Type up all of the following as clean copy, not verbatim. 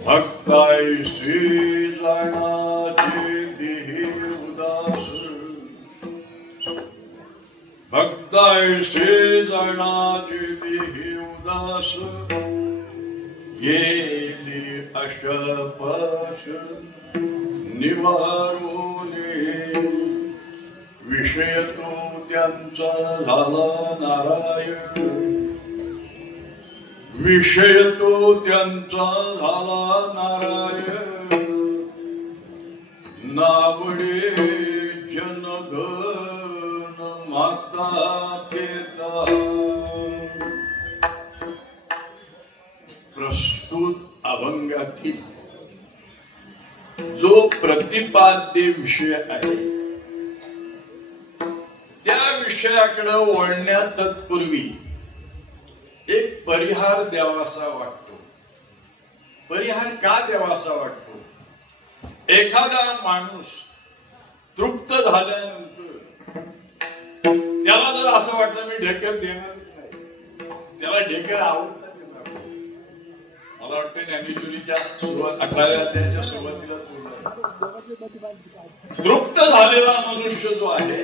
भक्तायसी जाणाचे देहे उदास, भक्तायसी जाणाचे देहे उदास, गेली अशपश निवारोने, विषय तो त्यांचा झाला नारायण, विषय तो त्यांचा झाला नारायण, नावडे जनधन माता पिता. प्रस्तुत अभंगातील जो प्रतिपाद्य विषय आहे त्या विषयाकडे वळण्या तत्पूर्वी एक परिहार द्यावासा वाटतो. परिहार का द्यावासा वाटतो? एखादा माणूस तृप्त झाल्यानंतर त्याला जर असं वाटलं मी ढेकर देणारच नाही, त्याला ढेकर आवडत नाही. मला वाटतं ज्ञानेश्वरीच्या 18व्या अध्यायाच्या सुरुवातीला तृप्त झालेला मनुष्य जो आहे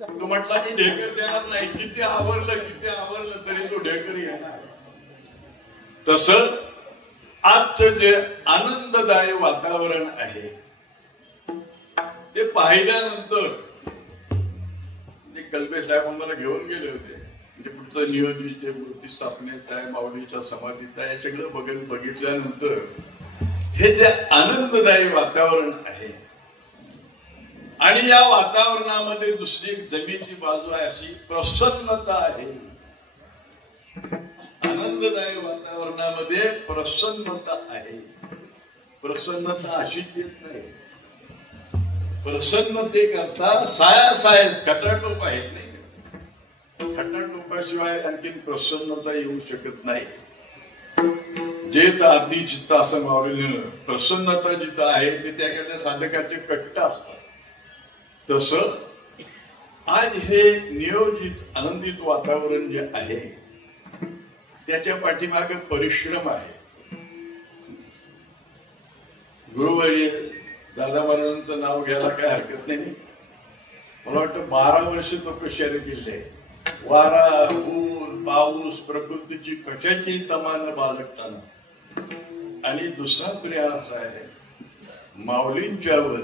तो म्हटला मी ढेकर देणार नाही, किती आवरलं तरी तो ढेकर येणार. तसं आजचं जे आनंददायी वातावरण आहे ते पाहिल्यानंतर कल्पे साहेब आम्हाला घेऊन गेले होते. म्हणजे पुढचं नियोजन मूर्ती स्थापनेचं आहे, माऊलीच्या समाधीचं आहे, सगळं बघितल्यानंतर हे जे आनंददायी वातावरण आहे आणि या वातावरणामध्ये दुसरी एक जमेची बाजू आहे, अशी प्रसन्नता आहे. आनंददायी वातावरणामध्ये प्रसन्नता आहे. प्रसन्नता अशीच येत नाही. प्रसन्नतेकरता साया खटाटोप आहेत नाही. खटाटोपाशिवाय आणखीन प्रसन्नता येऊ शकत नाही. जे तर आधी चित्त असं मावलेलं प्रसन्नता जिथं आहे ते त्या एखाद्या साधकाचे कट्ट असतात. तसं आज हे नियोजित आनंदित वातावरण जे आहे त्याच्या पाठीमागे परिश्रम आहे. गुरुवर्य दादा महाराजांचं नाव घ्यायला काय हरकत नाही. मला वाटतं 12 वर्ष तपश्चर्या केली आहे. वारा, ऊन, पाऊस, प्रकृतीची कशाची तमान बाळगताना. आणि दुसरा पर्याय असा आहे, माऊलींच्यावर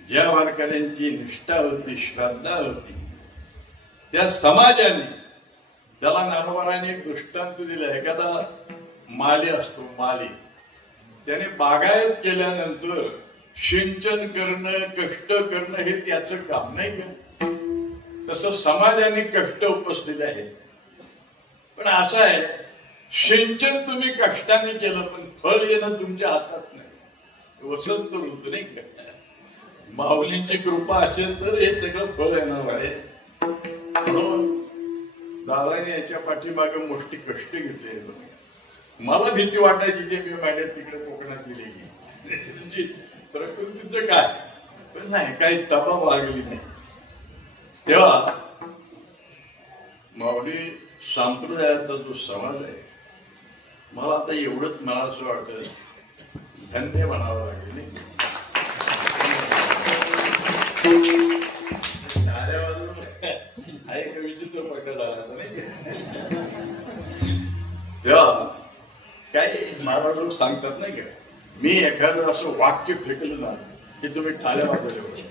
ज्या वारकऱ्यांची निष्ठा होती, श्रद्धा होती, त्या समाजाने त्याला नानोबारांनी एक दृष्टांत दिला. एखादा माली असतो, माली त्याने बागायत केल्यानंतर सिंचन करणं, कष्ट करणं हे त्याचं काम नाही का? तसं समाजाने कष्ट उपसलेले आहेत. पण असं आहे, सिंचन तुम्ही कष्टाने केलं पण फळ येणं तुमच्या हातात नाही. वसंत ऋतू नाही का? माऊलींची कृपा असेल तर हे सगळं फळ येणार आहे. दादाने याच्या पाठीमागे मोठी कष्ट घेतले. मला भीती वाटायची की मी माझ्या तिकडे कोकणात गेली प्रकृतीचं काय, पण नाही काही तबा वागली नाही. तेव्हा माऊली संप्रदायाचा जो समाज आहे, मला आता एवढंच म्हणावंसं वाटतं, धन्य म्हणावं लागेल नाही. एक विचित्र प्रकार झाला नाही. तेव्हा काही मला लोक सांगतात नाही का, मी एखादं असं वाक्य फेकलं ना की तुम्ही टाळ्या वाजवल्या.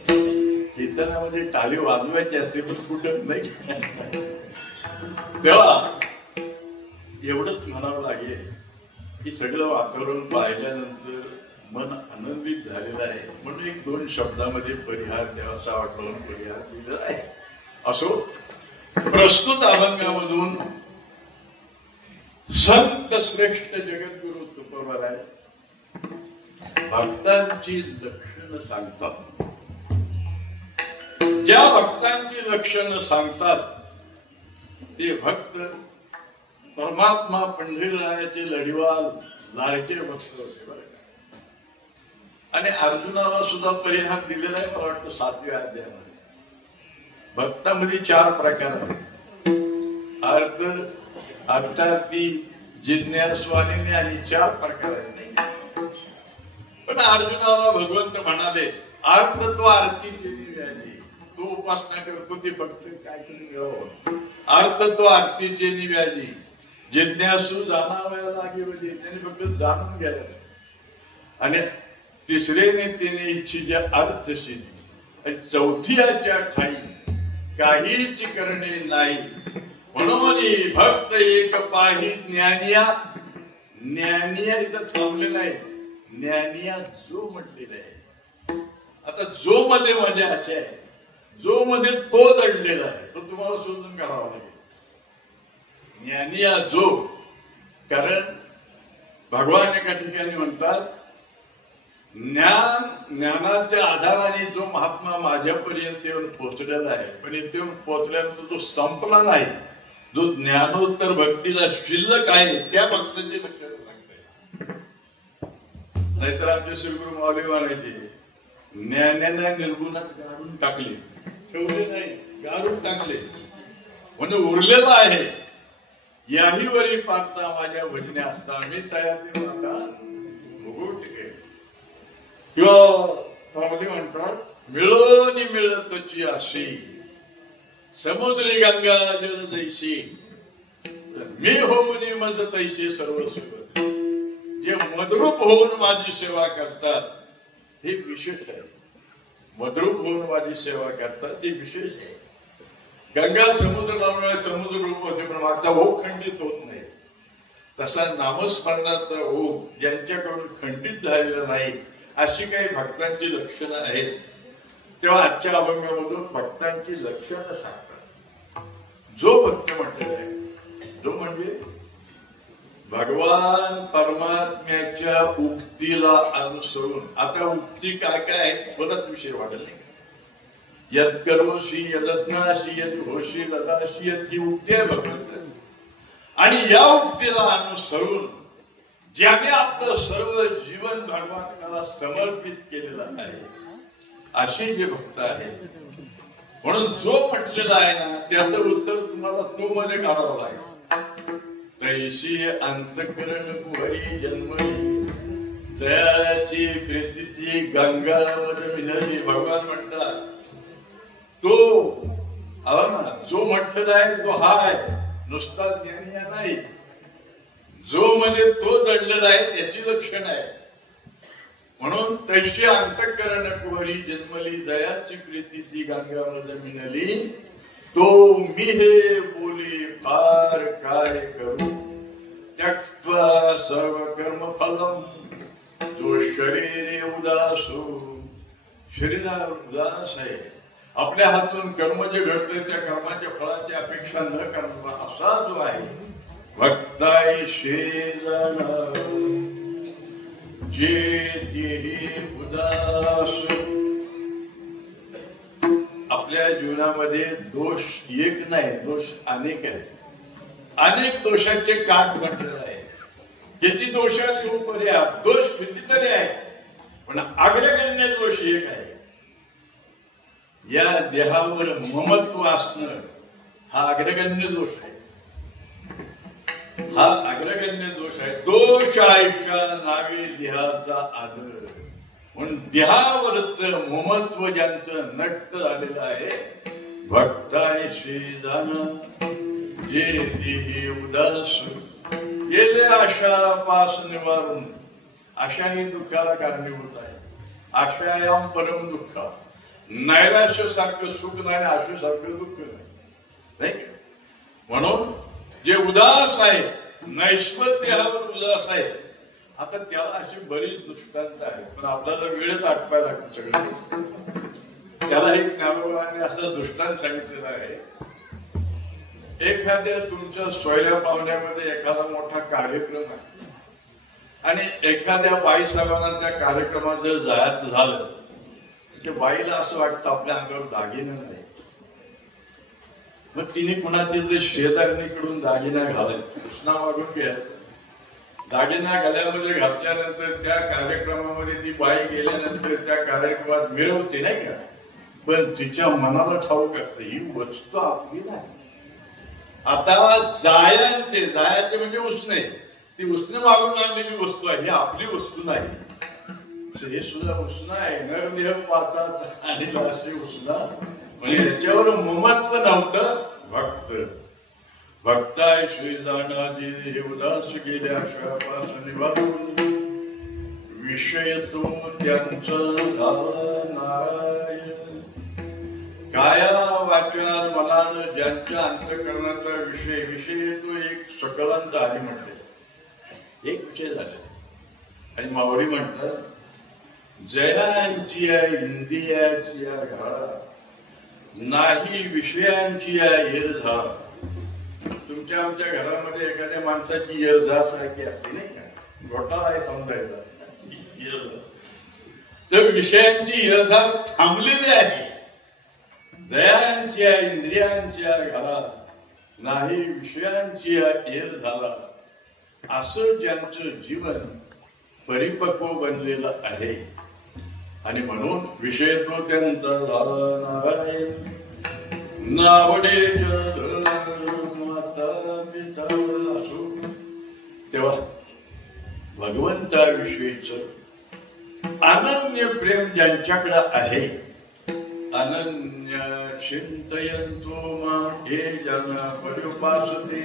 कीर्तनामध्ये टाळी वाजवायची असते पण कुठं नाही. तेव्हा एवढंच म्हणावं लागेल की सगळं वातावरण पाहिल्यानंतर मन आनंदित झालेलं आहे. म्हणून 1-2 शब्दामध्ये परिहार द्यावासा वाटून परिहार दिलेला आहे. असो, प्रस्तुत अभंगामधून संत श्रेष्ठ जगद्गुरु तुकोबाराय भक्तांची लक्षणं सांगतात. ज्या भक्तांची लक्षणं सांगतात ते भक्त परमात्मा पंढरीरायाचे लढीवाल लाडके भक्त होते बरं का. आणि अर्जुनाला सुद्धा परिहार दिलेला आहे. मला वाटतं 7व्या अध्यायामध्ये. भक्तामध्ये 4 प्रकार आहेत. अर्थ, अर्थार्थी, जिज्ञासू आणि ज्ञानी 4 प्रकार आहेत नाही. पण अर्जुनाला भगवंत म्हणाले अर्थत्व आरतीचे निव्याजी. तू उपासना करतो ती फक्त काय तरी मिळव. अर्थत्व आरतीचे निव्याजी जिज्ञासू जाणावया लागे म्हणजे त्यांनी फक्त जाणून घ्यायला. आणि तिसरे तिने इच्छिजे अर्थशी. चौथी याच्या ठाई काहीच करणे नाही. म्हणून भक्त एक पाही ज्ञानिया. ज्ञानिया इथं थांबले नाही. ज्ञानिया जो म्हटलेला आहे. आता जो मध्ये मजा अशी आहे जो मध्ये तो दडलेला आहे तो तुम्हाला शोधून काढावा लागेल. ज्ञानिया जो. कारण भगवान एका ठिकाणी म्हणतात ज्ञानाच्या आधाराने जो महात्मा माझ्यापर्यंत येऊन पोहोचलेला आहे पण इथे येऊन पोहोचल्यानंतर तो संपला नाही. जो ज्ञानोत्तर भक्तीला शिल्लक आहे त्या भक्ताचे लक्षात लागतंय. नाहीतर आमचे श्रीगुरु माऊली म्हणायचे ज्ञानाने निर्गुणात गाडून टाकले. ठेवले नाही गाडून टाकले म्हणजे उरलेला आहे. याही वरी पाहता माझ्या भजने असता मी तयार मुगुट घे. किंवा म्हणतात मिळून मिळतची अशी समुद्री गंगा जल जैशी मी होऊन मज तैसे सर्व सुख. जे मद्रूप होऊन माझी सेवा करतात हे विशेष आहे. मद्रूप होऊन माझी सेवा करतात ते विशेष आहे. गंगा समुद्र समुद्र रूप होते पण मागचा ओघ खंडित होत नाही. तसा नामस्मरणाचा ओघ ज्यांच्याकडून खंडित झालेला नाही अशी काही भक्तांची लक्षणं आहेत. तेव्हा आजच्या अभंगामधून भक्तांची लक्षणं सांगतात. जो भक्त म्हटलेला आहे जो म्हणजे भगवान परमात्म्याच्या उक्तीला अनुसरून. आता उक्ती काय काय आहेत परत विषय वाढत नाही. यद करोशी यदज्ञाशी यद घोषी लदाशी यद ही उक्ती आहे भगवंत. आणि या उक्तीला अनुसरून ज्याने आपलं सर्व जीवन भगवानाला समर्पित केलेलं आहे असे जे भक्त आहेत. म्हणून जो म्हटलेला आहे ना त्याचं उत्तर तुम्हाला तो मध्ये काढावं लागेल. तैशी अंतकरण कुहरी जन्मली तयाची प्रीती गंगामध्ये मिळाली. भगवान म्हणतात तो ना जो म्हटलेला आहे तो हा आहे नुसता ज्ञानी नाही. जो मध्ये तो दडलेला आहे त्याची लक्षण आहे. म्हणून तैशी अंतकरण कुहरी जन्मली दयाची प्रीती ती गंगामध्ये मिळाली. तो मी हे बोली फार काय करू त्यक्त्वा सर्व कर्म फलम. जो शरीर उदासू शरीरावर उदास आहे आपल्या हातून कर्म जे घडते त्या कर्माच्या फळाची अपेक्षा न करणारा असा जो आहे भक्ताई शेजान जे देही उदास. आपल्या जीवनामध्ये दोष एक नाही दोष अनेक आहेत. अनेक दोषांचे काट म्हटलेलं आहे. त्याची दोषात येऊ पर्याय दोष कितीतरी आहे पण अग्रगण्य दोष एक आहे. या देहावर ममत्व असणं हा अग्रगण्य दोष आहे. हा अग्रगण्य दोष आहे. दोष ऐका नावे देहाचा आदर. म्हणून देहावरच ममत्व ज्यांचं नष्ट झालेलं आहे भक्ताय शेजान जे देही उदास. गेले आशा पास निवारून. आशा ही दुःखाला कारणीभूत आहे. आशायाम परम दुःख. नैराश्य सारखं सुख नाही आशेसारखं दुःख नाही. म्हणून जे उदास आहे नैष्मत देहावर उदास आहे. आता त्याला अशी बरीच दृष्टांत आहे पण आपल्याला वेळच आटवायला लागतो सगळं. त्याला एक ज्ञानोबाने असं दृष्टांत सांगितलेलं आहे. एखाद्या तुमच्या सोयऱ्या पाहुण्यामध्ये एखादा मोठा कार्यक्रम आहे आणि एखाद्या बाई साहेबांना त्या कार्यक्रमात जर जायचं झालं की बाईला असं वाटतं आपल्या अंगावर दागिने नाही. मग तिने कुणाचे जे शेजारणीकडून दागिना घालत कृष्णा मागून घ्या. दागिना गळ्यामध्ये घातल्यानंतर त्या कार्यक्रमामध्ये ती बाई गेल्यानंतर त्या कार्यक्रमात मिळवते नाही का पण तिच्या मनाला ठाऊक असतं ही वस्तू आपली नाही. आता जायचे म्हणजे उसणे ती उसने मागून आणलेली वस्तू आहे, ही आपली वस्तू नाही. हे सुद्धा उष्ण आहे. नरदेह पाहतात आणि अशी उष्णा म्हणजे याच्यावर ममत्व नव्हतं. भक्ताय श्री जाणाजी हे उदास गेल्या श्वापासून वाहून विषय तो त्यांचं नारायण. काया वाचा मनानं ज्यांच्या अंतःकरणाचा विषय तो एक सकलांचा आधी म्हटले एक विषय झाले. आणि मावळी म्हणतात जयांची इंदियाची घरात नाही विषयांची येरझाळ. तुमच्या आमच्या घरामध्ये एखाद्या माणसाची येरझाळ सारखी असते नाही का, घोटाळा आहे समजायचा. तर विषयांची येरझाळ थांबलेली आहे. दयांच्या इंद्रियांच्या घरात नाही विषयांची येरझाळ. असं ज्यांचं जीवन परिपक्व बनलेलं आहे. आणि म्हणून विषय तो त्यांचा झाला नारायण. नावडे माता पिता असो. तेव्हा भगवंताविषयीच अनन्य प्रेम ज्यांच्याकडे आहे. अनन्य चिंतयंतो हे ज्यांना पर्युपासते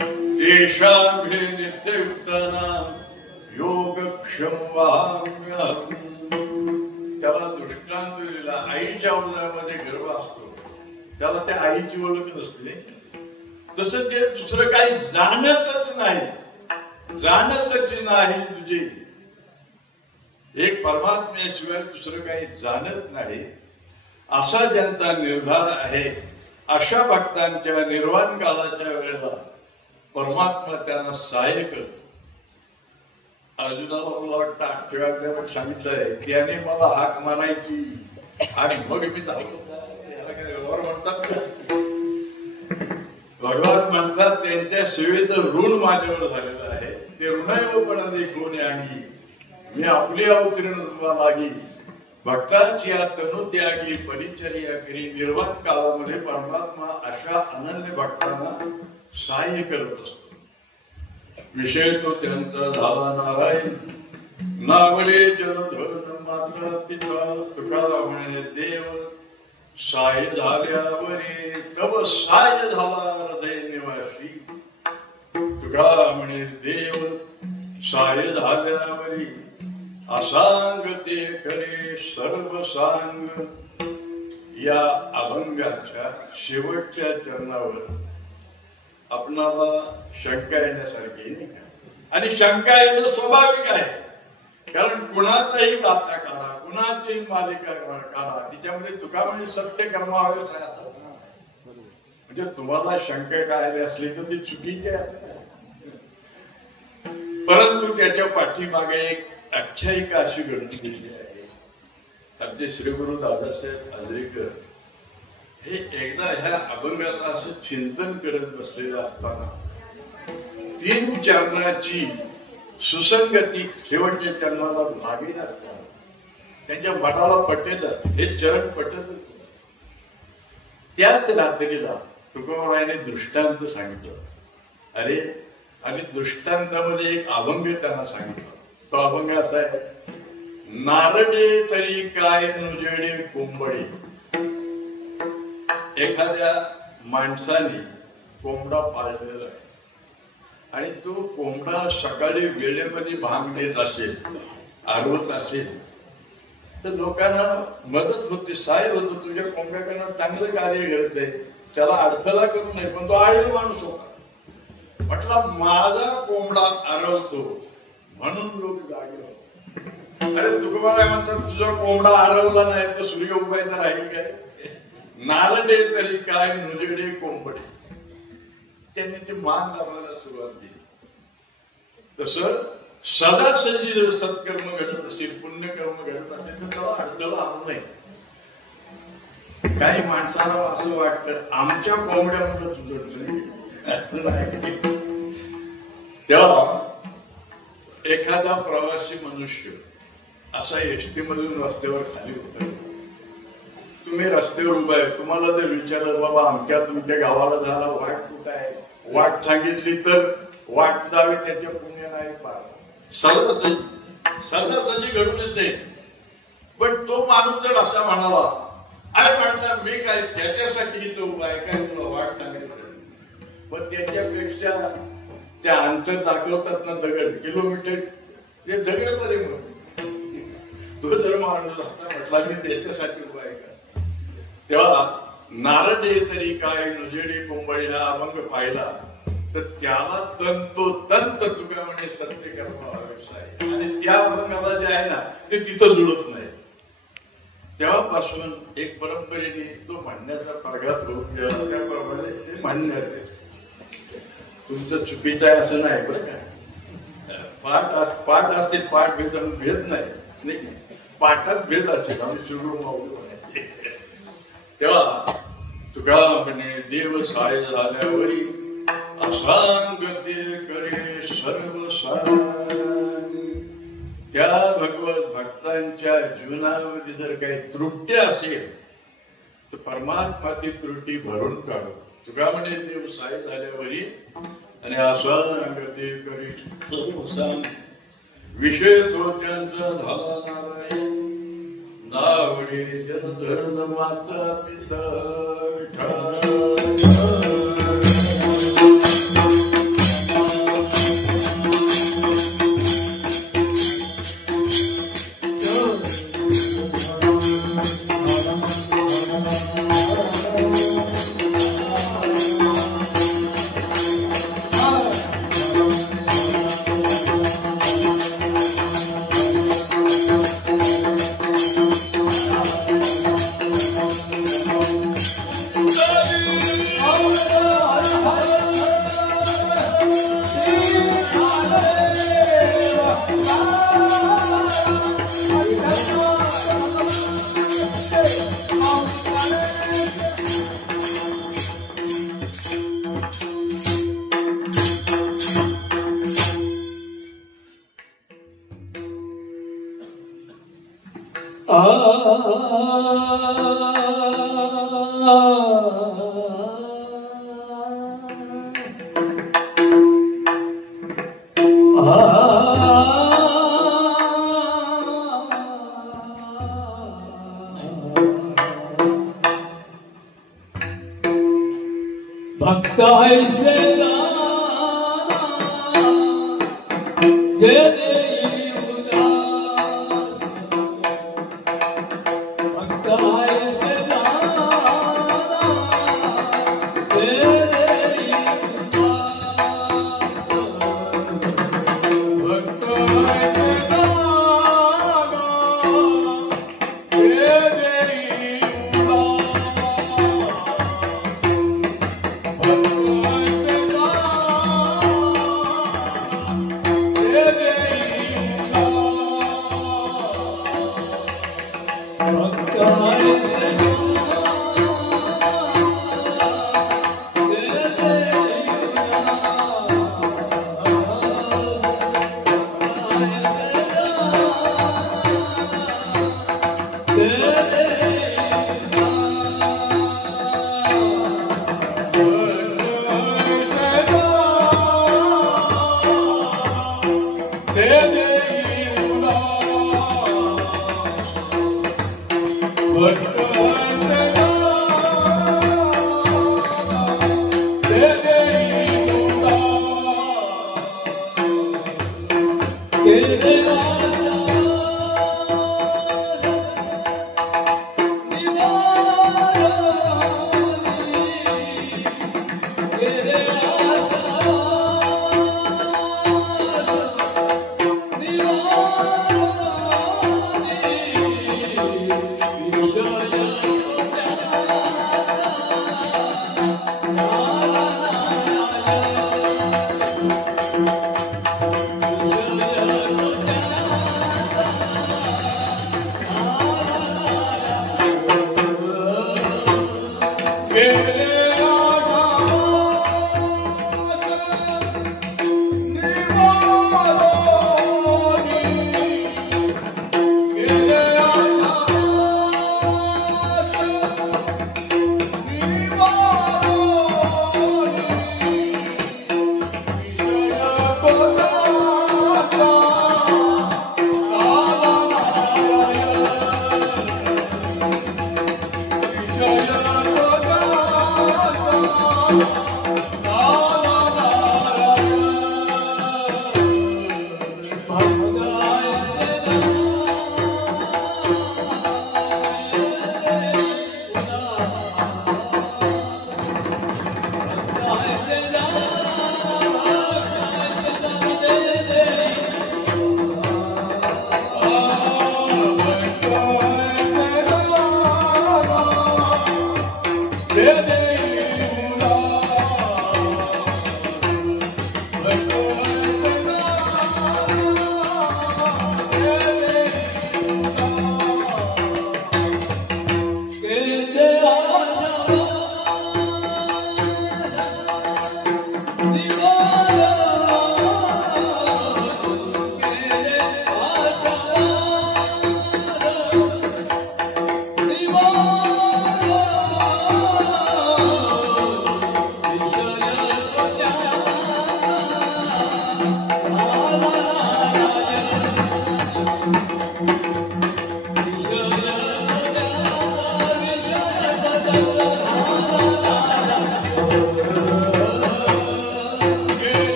तेषां नित्ययुक्तानां योगक्षम वाहम्यहम्. त्याला दृष्टांत दिलेला आईच्या उदरामध्ये गर्भ असतो, त्याला त्या आईची ओळख नसते. तसं ते दुसरं काही जाणतच नाही तुझे. एक परमात्म्याशिवाय दुसरं काही जाणत नाही असा ज्यांचा निर्धार आहे, अशा भक्तांच्या निर्वाण कालाच्या वेळेला परमात्मा त्यांना सहाय्य करतो. अर्जुनाला मला वाटतं 8व्या अध्यायात सांगितलंय त्याने मला हाक मारायची आणि मग मी धावतो. याला काय व्यवहार म्हणतात का? भगवान म्हणतात त्यांच्या सेवेचं ऋण माझ्यावर झालेलं आहे. ते ऋणायोपणाने कोणी अंगी मी आपली अवतीर्ण लागी. भक्तांची या तनुत्यागी परिचर्या करी. निर्वाण काळामध्ये परमात्मा अशा अनन्य भक्तांना सहाय्य करत असतो. विषय तो त्यांचा झाला नारायण. नावडे जलधन माता पिता तुका म्हणे देव. साय झाल्यावरी तव साय झाला हृदय निवासी. तुका म्हणे देव साय झाल्यावरी असांग ते करे सर्व सांग. या अभंगाच्या शेवटच्या चरणावर आपणाला शंका येण्यासारखी नाही का? आणि शंका येणं स्वाभाविक आहे. कारण कुणाचाही गाथा काढा, कुणाची मालिका काढा, तिच्यामध्ये तुका म्हणजे सत्य कर्मावेश आहे असं. म्हणजे तुम्हाला शंका काय असली तर ती चुकीची आहे. परंतु त्याच्या पाठीमागे एक आख्यायिका अशी घडून गेली आहे. आमचे श्री गुरु दादासाहेब आजरेकर हे एकदा ह्या अभंगाचं असं चिंतन करत बसलेलं असताना 3 चरणाची सुसंगती शेवटच्या चरणाला लागेल असताना त्यांच्या मनाला पटेल हे चरण पटत. त्याच रात्रीला तुकोबारायाने दृष्टांत सांगितलं. अरे आणि दृष्टांतामध्ये एक अभंग त्यांना सांगितलं. तो अभंग असा आहे. नारडे तरी काय नुजडे कोंबडे. एखाद्या माणसाने कोंबडा पाळलेला आहे आणि तो कोंबडा सकाळी वेळेमध्ये भाग देत असेल, आरवत असेल तर लोकांना मदत होते, सहाय्य होतो. तुझ्या कोंबड्याकडनं चांगलं कार्य घडतंय, त्याला अडथळा करू नये. पण तो आळील माणूस होता. म्हटलं माझा कोंबडा आरवतो म्हणून लोक जागे होते. अरे तुकोबा म्हणतात तुझा कोंबडा आरवला नाही तर सूर्य उभायचा राहील काय? नारडे तरी काय नुजडे कोंबडे. त्यांनी ते मान लावायला सुरुवात केली. तसं सदा जर सत्कर्म घडत असेल, पुण्यकर्म घडत असेल तर त्याला अडथळा आणू नये. काही माणसाला असं वाटतं आमच्या कोंबड्यामध्ये तुझं तेव्हा एखादा प्रवासी मनुष्य असा एसटी मधून रस्त्यावर खाली होता. तुम्ही रस्त्यावर उभा आहे, तुम्हाला जर विचारलं बाबा आमच्या तुमच्या गावाला जायला वाट कुठं आहे, वाट सांगितली तर वाट जावी त्याच्या पुण्याला काय सहजासहजी घडून येते. पण तो माणूस जर असा म्हणाला, अरे म्हटलं मी काय त्याच्यासाठी तो काय तुला वाट सांगितलं, पण त्याच्यापेक्षा त्या अंतर दाखवतात ना दगड, किलोमीटर ते दगड बरे म्हणून तो जर माणूस असा म्हटला मी त्याच्यासाठी उभा आहे का, तेव्हा नारदे तरी काय नुजेडी कुंबळीला अभंग पाहिला तर त्याला तंतोतंत तुका म्हणजे सत्य कर्म व्यवसाय, आणि त्या अभंगाला जे आहे ना ते तिथं जुळत नाही. तेव्हापासून एक परंपरेने तो म्हणण्याचा प्रघात होऊन गेला. त्याप्रमाणे ते म्हणण्यात येते. तुमचं चुकीचं आहे असं नाही बरं का. पाठ असते, पाठ भेद नाही, पाठात भेद असेल. आम्ही सुरू मावली म्हणायचे. तेव्हा तुका म्हणे देव साय झाल्यावरी असांगते करे सर्व सार. त्या भगवत भक्तांच्या जीवनामध्ये जर काही त्रुटी असेल तर परमात्मा ती त्रुटी भरून काढो. तुका म्हणे देव साय झाल्यावरी आणि असांगते करे सर्व सार. विषय दोषांचा झाला नारायण, नावडे जनधरण माता पिता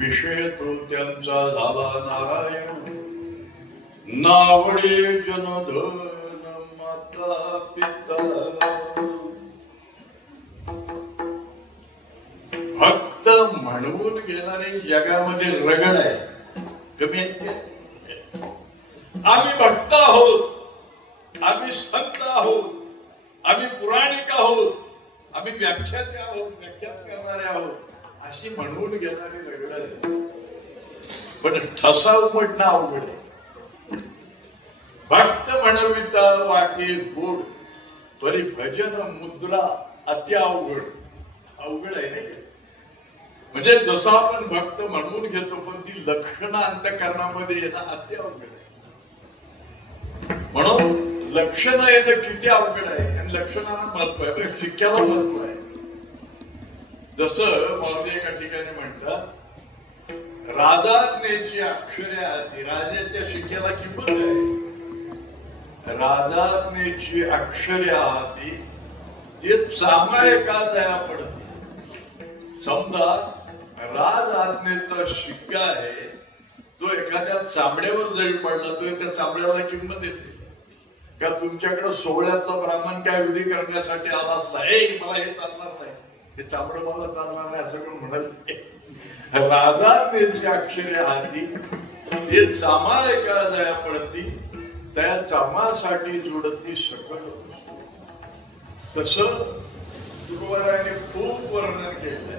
विषय तो त्यांचा झाला नारायण नावडे जनधन माता पिता भक्त म्हणून घेणारे जगामध्ये रगड आहे कमी आहेत. आम्ही भक्त आहोत, आम्ही संत आहोत, आम्ही पुराणिक आहोत, आम्ही व्याख्याते आहोत, व्याख्यात करणारे आहोत अशी म्हणून घेणारी रगड आहे. पण ठसा उमटणं अवघड आहे. भक्त म्हणविता वाके गोड परी भजन मुद्रा अति अवघड. अवघड आहे नाही. म्हणजे जसं आपण भक्त म्हणून घेतो पण ती लक्षणं अंतःकरणामध्ये येणं अति अवघड आहे. म्हणून लक्षणं येणं किती अवघड आहे आणि लक्षणाला महत्व आहे, शिक्क्याला महत्व आहे. जसं माऊली एका ठिकाणी म्हणतात, राधाज्ञेची अक्षरे आती, राजाच्या शिक्क्याला किंमत आहे. राधाज्ञेची अक्षरे आती ते चामाळे का दया पडते. समजा राज आज्ञेचा शिक्का आहे, तो एखाद्या चामड्यावर जरी पडला तरी त्या चामड्याला किंमत येते का? तुमच्याकडे सोहळ्याचा ब्राह्मण काय विधी करण्यासाठी आला असला, मला हे चालणार नाही, हे चामडं मला चालणार नाही असं कोण म्हणाल. राधाज्ञेची अक्षरे हाती ते चामाळे का दया पडती, त्या चामासाठी जोडती सकल. तसं तुकोबारायाने खूप वर्णन केलंय.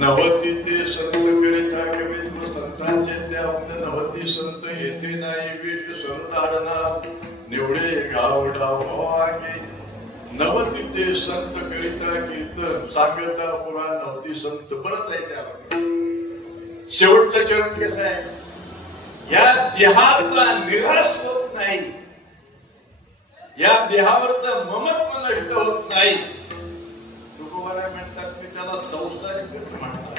नवती ते संत करिता कवित्र संतांचे त्या नवती संत येथे नाही वेश संताडना निवडे गावडा वागे. नवती ते संत करिता कीर्तन सांगता पुराण नवती संत. परत आहे त्या शेवटचं चरण कसं आहे, या देहाचा निराश होत नाही, या देहावरचं ममत्व नष्ट होत नाही. तुकोबाराय म्हणतात मी त्याला संसारिकच म्हणतात.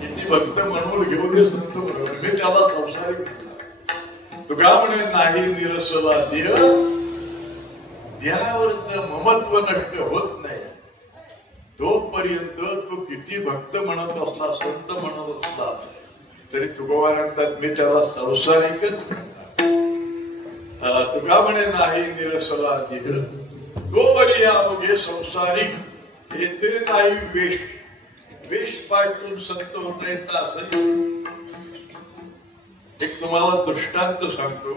किती भक्त म्हणून घेऊन हे संत म्हणून मी त्याला संसारिक म्हणतात. तुका म्हणे नाही निरसला देह, देहावरचं ममत्व नष्ट होत नाही. तोपर्यंत तू किती भक्त म्हणत असला, संत म्हणत असला तरी तुकोबाराय म्हणतात मी त्याला संसारिकच म्हणतात. तुका म्हणे नाही निरसला देह, तोवरी या अवघे संसारिक येथे नाही वेश. वेश पाठवून संत होता येतं असं. एक तुम्हाला दृष्टांत सांगतो.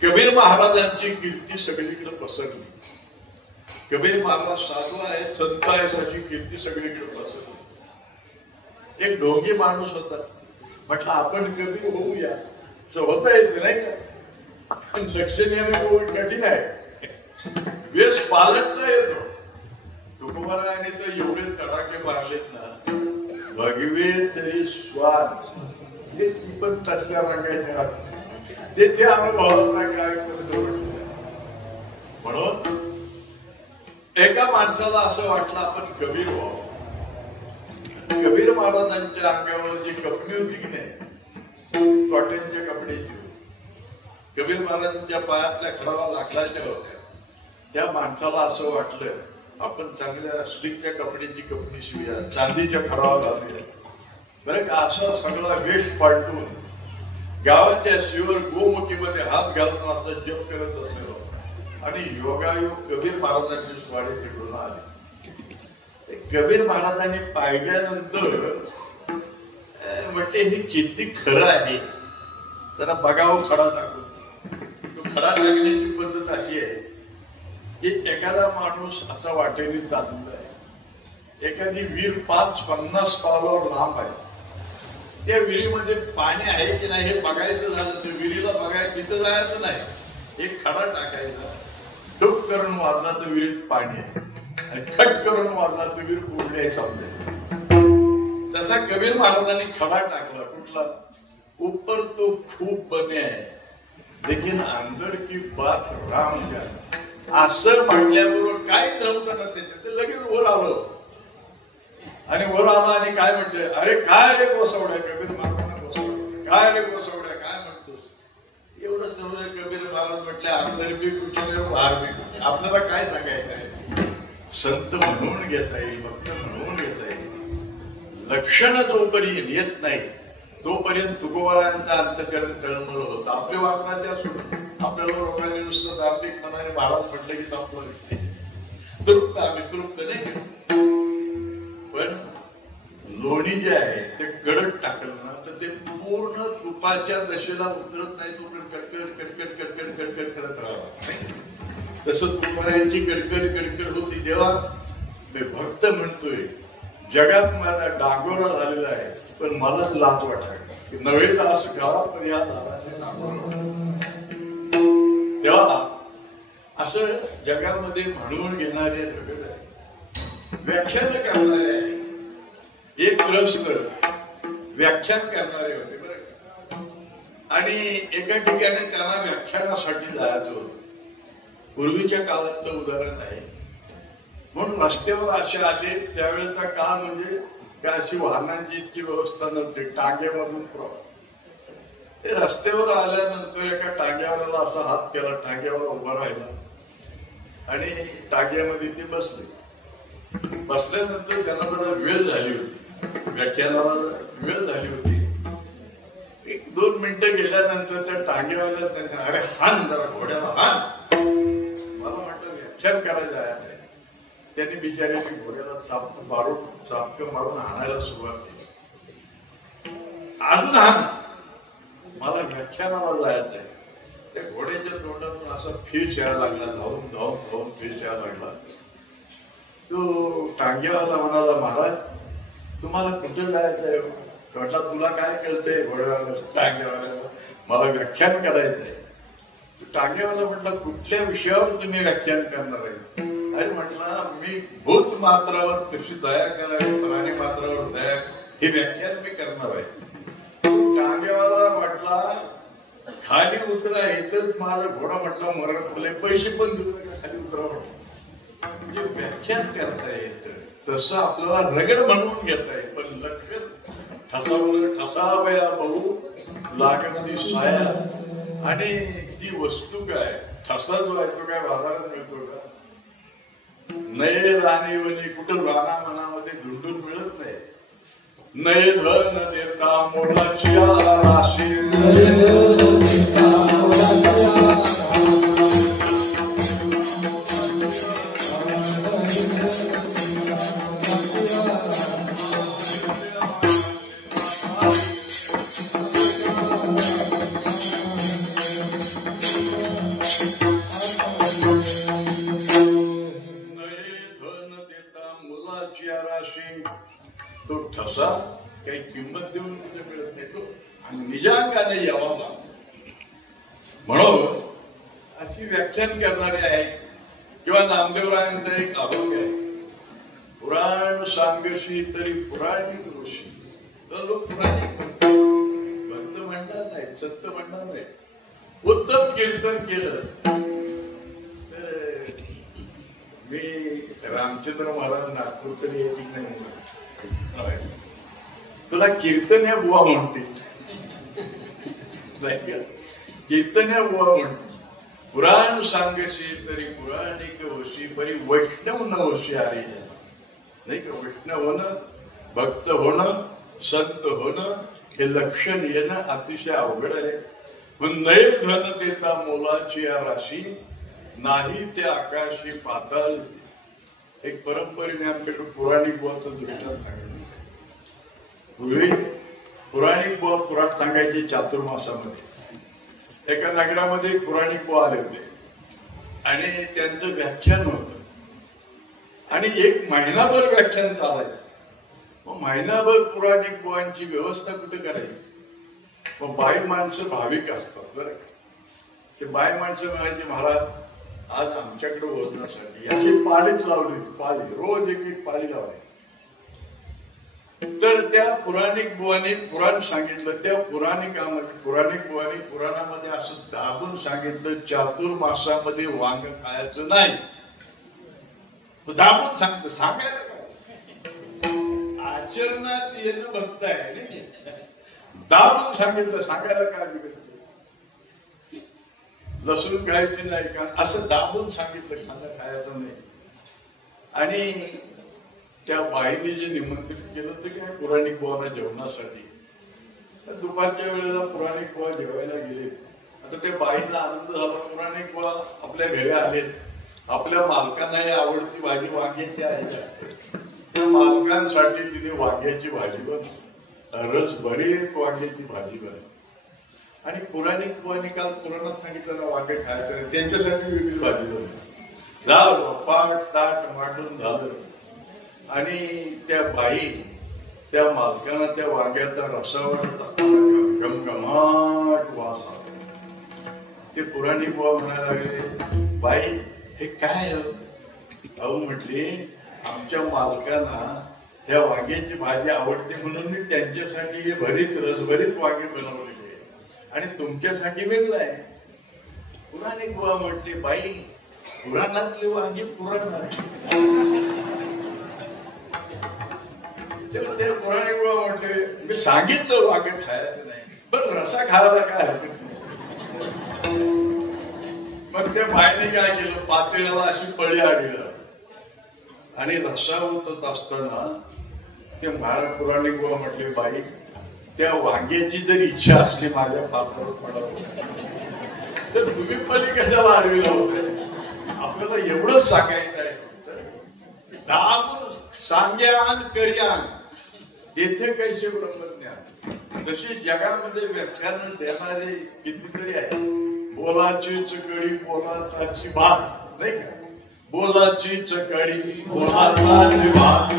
कबीर महाराजांची कीर्ती सगळीकडे पसरली. कबीर महाराज साधू आहे, संत आहे, अशी कीर्ती सगळीकडे पसरली. एक ढोंगी माणूस होता, म्हटलं आपण कबीर होऊया. होता येते नाही का, पण लक्षणीय कठीण आहे. वेश पालटता येतो. तुकोबारायाने तर एवढे तडाखे मारलेत ना, भगवे तरी स्वान हे ती पण तसल्या रंगायच्या ते अनुभवाचा काय म्हणून एका माणसाला असं वाटलं आपण कबीर व्हावं. कबीर महाराजांच्या अंगावर जी कपडी होती की नाही, कॉटनच्या कपड्याची, कबीर महाराजांच्या पायातल्या खडाला लाकडाच्या होत्या. त्या माणसाला असं वाटलं आपण चांगल्या स्लिकच्या कपड्याची कपडी शिवूया, चांदीच्या खडावर घालूया. बरं का, असा सगळा वेश पालटून गावाच्या शिवर गोमुखीमध्ये हात घालून असं जप करत असलेलो आणि योगायोग कबीर महाराजांची स्वारी तिकडून आली. कबीर महाराजांनी पाहिल्यानंतर म्हटले हे किती खरं आहे, जरा बघावं खडा टाकून. तो खडा टाकण्याची पद्धत अशी आहे की एखादा माणूस असा वाटेने चाललेला आहे, एखादी विहीर 5-50 पावलावर लांब आहे. त्या विहिरीमध्ये पाणी आहे की नाही हे बघायचं झालं तर विहिरीला बघायचं, तिथं जायचं नाही, एक खडा टाकायचा, डुक करून वाजला तर विहिरीत पाणी आहे आणि खट करून वाजला तर विहीर पूर्ण आहे समजेल. तसा कबीर महाराजांनी खडा टाकला. कुठला? ऊपर तो खूप बने आहे लेकिन अंदर की बात राम जाने. असं म्हटल्याबरोबर काय नव्हतं ना त्याच्यात, ते लगेच वर आलं आणि वर आला आणि काय म्हटले, अरे काय रे गोसावड्या, कबीर महाराजांना गोसावड्या, काय रे गोसावड्या काय म्हणतोस. एवढं समजलं कबीर महाराज म्हटले अंदर बी कुछ नाही बाहेर बी कुछ. आपल्याला काय सांगायचं आहे, संत म्हणून घेता येईल, भक्त म्हणून घेता येईल. लक्षण जोपर्यंत येत नाही तोपर्यंत तुकोबारायांचं अंतकरण तळमळ होतं. आपल्या वागण्याच्या सोडून आपल्याला लोकांनी नुसतं धार्मिक मनाने महाराज म्हटलं की संपलं, तृप्त आम्ही तृप्त नाही. पण लोणी जे आहे ते कडक टाकलं ना तर ते पूर्ण तुपाच्या दशेला उतरत नाही, तोपर्यंत कडकड कडकड कडकड कडकड करत राहावं. तसं तुकोबारायांची कडकड कडकड होती. तेव्हा मी भक्त म्हणतोय जगात माझा डांगोरा झालेला आहे पण मलाच लाज वाटायला की नवे दास गावा पण या दाराचे नाव. तेव्हा असं जगामध्ये म्हणून घेणारे दगड आहे. व्याख्यान करणारे आहे. एक ग्रस्त व्याख्यान करणारे होते बरं का. आणि एका ठिकाणी त्यांना व्याख्यानासाठी जायचं होतं. पूर्वीच्या काळातलं उदाहरण आहे. म्हणून रस्त्यावर असे आले. त्यावेळेचा काळ म्हणजे काय अशी वाहनांची इतकी व्यवस्था नव्हती. टांग्यामधून प्रवास. ते रस्त्यावर आल्यानंतर एका टांग्यावरला असा हात केला. टांग्यावर उभा राहिला आणि टांग्यामध्ये ते बसले. बसल्यानंतर त्यांना जरा वेळ झाली होती. व्याख्यानाला वेळ झाली होती. 1-2 मिनिटं गेल्यानंतर त्या टांगेवाल्या त्यांनी अरे हान जरा घोड्याला हान. मला म्हटलं व्याख्यान करायचं आहे. त्यांनी बिचाऱ्याने घोड्याला चापकं मारून हाणायला सुरुवात केली. अजून हान. मला व्याख्यानाला जायचं आहे. त्या घोड्याच्या तोंडातून असा फिश यायला लागला. धावून धावून धावून फिश यायला लागला. तो टांगेवाला म्हणाला महाराज तुम्हाला कुठे जायचंय? म्हटलं तुला काय कळतंय घोड्यावाला टांगेवाल्याला? मला व्याख्यान करायचंय. टांगेवाला म्हटलं कुठल्या विषयावर तुम्ही व्याख्यान करणार आहे? अरे म्हटलं मी भूत मात्रावर कशी दया करावी, प्राणी मात्रावर दया, हे व्याख्यान मी करणार आहे. टांगेवाला म्हटला खाली उतरा. इथंच माझा घोडा म्हटला मरण तुला पैसे पण देऊ नका, खाली उतरा म्हटलं. म्हणजे व्याख्यान करता येतं. तसं आपल्याला रगड म्हणून घेता येईल. पण लक्ष ठसावया बहु लागती साया. आणि ती वस्तू काय ठसा जो आहे तो काय बाजारात मिळतो का? नये राणी वनी कुठं राणा मनामध्ये धुंडून मिळत नाही. नये धन देता मोलाची राशी. तो ठसा काही किंमत देऊन तिथे मिळत नाही. तो निजांगाने यावा लागतो. म्हणून अशी व्याख्यान करणारे आहेत. किंवा नामदेवरायांचा एक अभंग आहे. पुराण सांगशी तरी पुराणिक ऋषी. तर लोक पुराणिक भक्त म्हणणार नाहीत, सत्य म्हणणार नाही. उत्तम कीर्तन केलं तर मी रामचंद्र महाराज नागपूर तरी येतील नाही. तुला कीर्तन या बुवा म्हणते. कीर्तन या बुवा म्हणते. पुराण सांगशी तरी पुराणिक होशी बरी वैष्णव न होशी अरे नाही का. वैष्णव होणं, भक्त होणं, संत होणं हे लक्षण येणं अतिशय अवघड आहे. पण नये धन देता मोलाची या राशी नाही ते आकाशी पाताळ. एक परंपरेने आमच्याकडे पुराणिक बुवाचं दृष्टांत सांगितलं. पूर्वी पुराणिक बुवा पुराण सांगायचे चातुर्मासामध्ये. एका नगरामध्ये एक पुराणिक बुवा आले होते आणि त्यांचं व्याख्यान होतं. आणि 1 महिनाभर व्याख्यान चालायचं. मग महिनाभर पुराणिक बुवांची व्यवस्था कुठे करायची? मग बाई माणसं भाविक असतात बरं का. ते बाई माणसं म्हणायची महाराज आज आमच्याकडे ओढण्यासाठी अशी पाळीच लावली. पाळी रोज एक पाळी लावली. तर त्या पुराणिक बुवाने पुराण सांगितलं. त्या पुराणिक बुवाने पुराणामध्ये असं दाबून सांगितलं चातुर्मासामध्ये वांग खायचं नाही. दाबून सांगतं. सांगायला काय आचरणात येणं भक्त आहे नाही. दाबून सांगितलं. सांगायला काय बिघडलं? लसूण खायची नाही का असं दाबून सांगितलं. खायला खायचं नाही. आणि त्या बाईने जे निमंत्रित केलं ते काय पुराणिक बुवांना जेवणासाठी. दुपारच्या वेळेला पुराणिक बुवा जेवायला गेले. आता त्या बाईचा आनंद झाला. पुराणिक बुवा आपल्या घरी आले. आपल्या मालकांना आवडती भाजी वांग्याची आहे असते. त्या मालकांसाठी तिने वांग्याची भाजी बनव. रसभरीत वांग्याची भाजी बनव. आणि पुराणिक बुवांनी काल पुराणात सांगितलं ना वांगे खायचं त्यांच्यासाठी वेगळी भाजी बनवली. झालं पाट ताट मांडून झालं. आणि त्या बाई त्या मालकांना त्या वांग्याचा रसावर घमघमाट वास आला. ते पुराणिक बुवा म्हणायला लागले बाई हे काय? अहो म्हटली आमच्या मालकांना त्या वांग्याची भाजी आवडते म्हणून मी त्यांच्यासाठी हे भरीत रसभरीत वांगे बनवलेले आणि तुमच्यासाठी वेगळं आहे. पुराणे बुवा म्हटले, बाई पुराणातले वांगे पुराणात, ते पुराणे बुवा म्हटले मी सांगितलं वांगे खायचं नाही, पण रसा खायला काय हरकत नाही. मग त्या बाईने काय केलं, पातेल्याला अशी पळी आडलं आणि रस्सा उतरत असताना ते महाराज पुराणे बुवा म्हटले, बाई त्या वांग्याची जर इच्छा असली माझ्या पात्रावर पडावं तर तुम्ही पली कशाला आडवीला होते. आपल्याला एवढंच सांगायचं आहे, दाम सांग्यान कर्यान येथे कैसे ब्रह्मज्ञान. तशी जगामध्ये व्याख्यान देणारे कितीतरी आहेत. बोलाची चकडी बोलाची भात, नाही का, बोलाची चकडी बोलाची भात,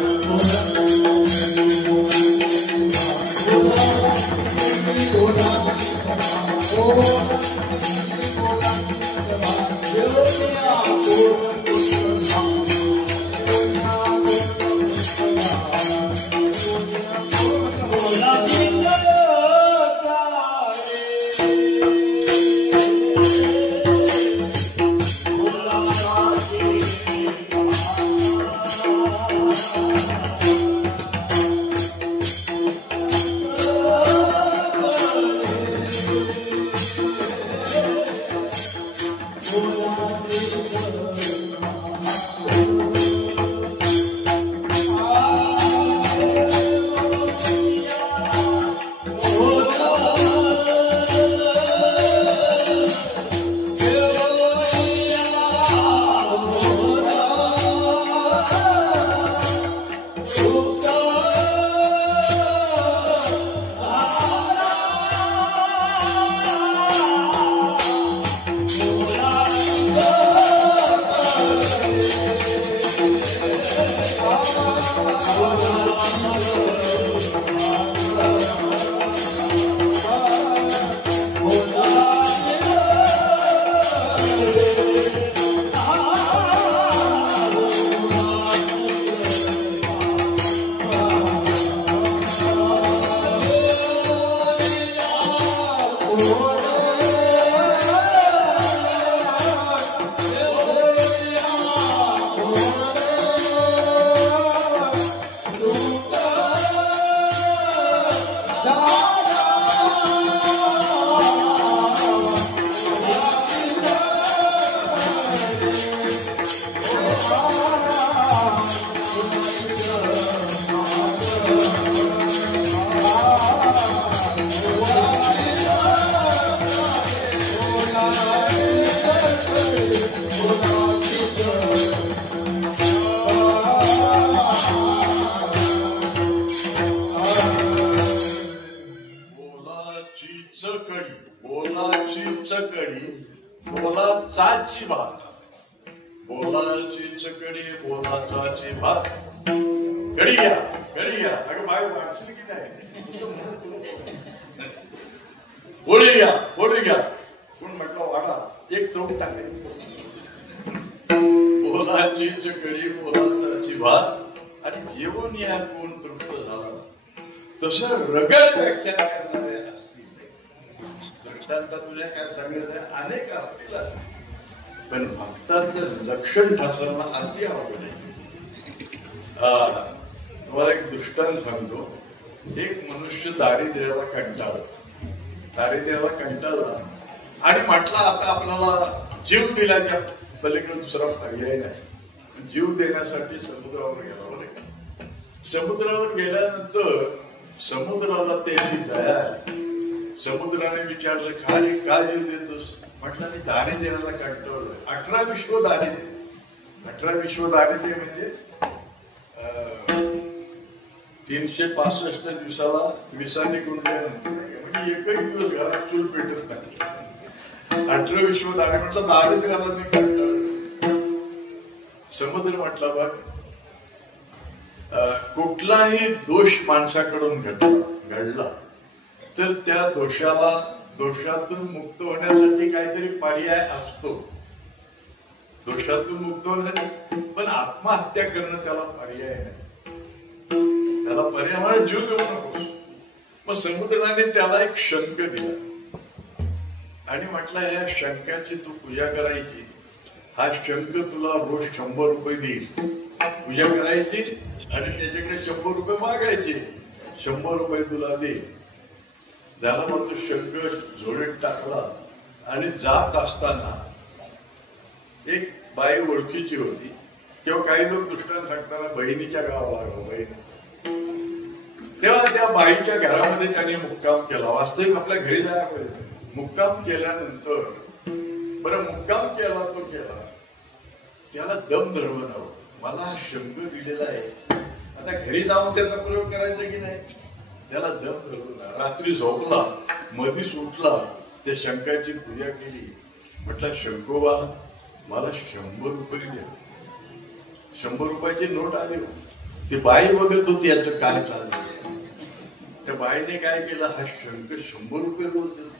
बोलाचाची भात, बोलाची चकडी बोलाचाची भात, घडी घ्या घडी घ्या. अगं बाय वाचली की नाही, होळी घ्या होळी घ्या कोण म्हटलं वाडा एक चौक टाकले. बोलाची चकडी बोलाचाची भात आणि जेवण या कोण तृप्त झाला. तसं रगड व्याख्यान करणारे असतील, दृष्टांता तुझ्या काय सांगितलं अनेक असतील, पण भक्तांचं लक्षण ठसवणं अगदी अवघड आहे. तुम्हाला एक दृष्टांत सांगतो. एक मनुष्य दारिद्र्याला कंटाळला आणि म्हटलं आता आपल्याला जीव दिल्याच्या पलीकडे दुसरा पर्याय नाही. जीव देण्यासाठी समुद्रावर गेला बरं. समुद्रावर गेल्यानंतर समुद्राला त्याची दया आली. समुद्राने विचारलं खाली काय जीव देतोस. म्हटलं मी दारिद्र्याला कंटाळलोय. 18 विश्व दारिद्र्य. 18 विश्व दारिद्र्य म्हणजे 365 दिवसाला विसाने गुंतल्यानंतर म्हणजे एकही दिवस घरात चूल पेटत नाही. 18 विश्व दारिद्र्य म्हटलं दारिद्र्याला मी कंटाळलो. समुद्र म्हटला बघ कुठलाही दोष माणसाकडून घडला तर त्या दोषातून मुक्त होण्यासाठी काहीतरी पर्याय असतो. दोषातून मुक्त झाले, पण आत्महत्या करणं त्याला पर्याय नाही. त्याला पर्याय म्हणजे जीव देऊ नकोस. मग समुद्राने त्याला एक शंख दिला आणि म्हटलं या शंखाची तू पूजा करायची. हा शंख तुला रोज 100 रुपये देईल. पूजा करायची आणि त्याच्याकडे 100 रुपये मागायचे. 100 रुपये तुला देईल. त्याला मग तो शंख झोळीत टाकला आणि जात असताना एक बाई ओळखीची होती. तेव्हा काही लोक दृष्टांत सांगताना बहिणीच्या गावाला लागलो. बहीण तेव्हा त्या बाईच्या घरामध्ये त्याने मुक्काम केला. वास्तविक आपल्या घरी जायला पाहिजे. मुक्काम केल्यानंतर बरं मुक्काम केला तो केला. त्याला दम धरवं नव्हतं. मला हा शंख दिलेला आहे, आता घरी जाऊन त्याचा प्रयोग करायचा की नाही. त्याला दम धरवला. रात्री झोपला, मधीच उठला, त्या शंखाची पूजा केली. म्हटलं शंखोबा मला 100 रुपये द्या. 100 रुपयाची नोट आली. ती बाई बघत होती याचं काय चाललं. त्या बाईने काय केलं, हा शंख 100 रुपये रोज दिला.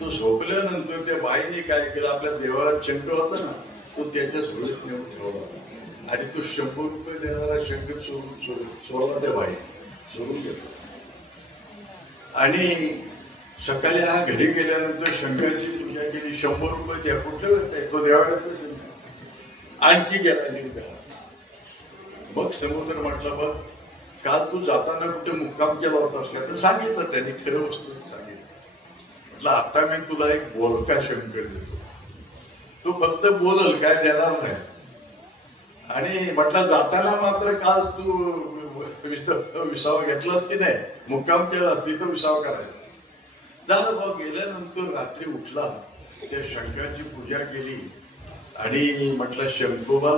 तो झोपल्यानंतर त्या बाईने काय केलं, आपल्या देवाला शंख होता ना, तो त्याच्या झोळीत नेऊन ठेवला आणि तो 100 रुपये देणारा शंख सोडला. त्या बाई सोडून घेतला. आणि सकाळी हा घरी गेल्यानंतर शंखाची पूजा केली. 100 रुपये द्या. कुठलं होत तो देवाला आणखी गेला निघाला. मग समुद्र म्हटलं बघ काल तू जाताना कुठे मुक्काम केला होतास का. तर सांगितलं त्यांनी, खरं वस्तू सांगितलं. म्हटलं आता मी तुला एक बोलका शंख देतो. तू फक्त बोलल, काय देणार नाही. आणि म्हटलं जाताना मात्र काल तू विसावा घेतलास की नाही, मुक्काम केला तिथं विसावा करायचा. झालं भाऊ. गेल्यानंतर रात्री उठला, त्या शंखाची पूजा केली आणि म्हटलं शंखोबा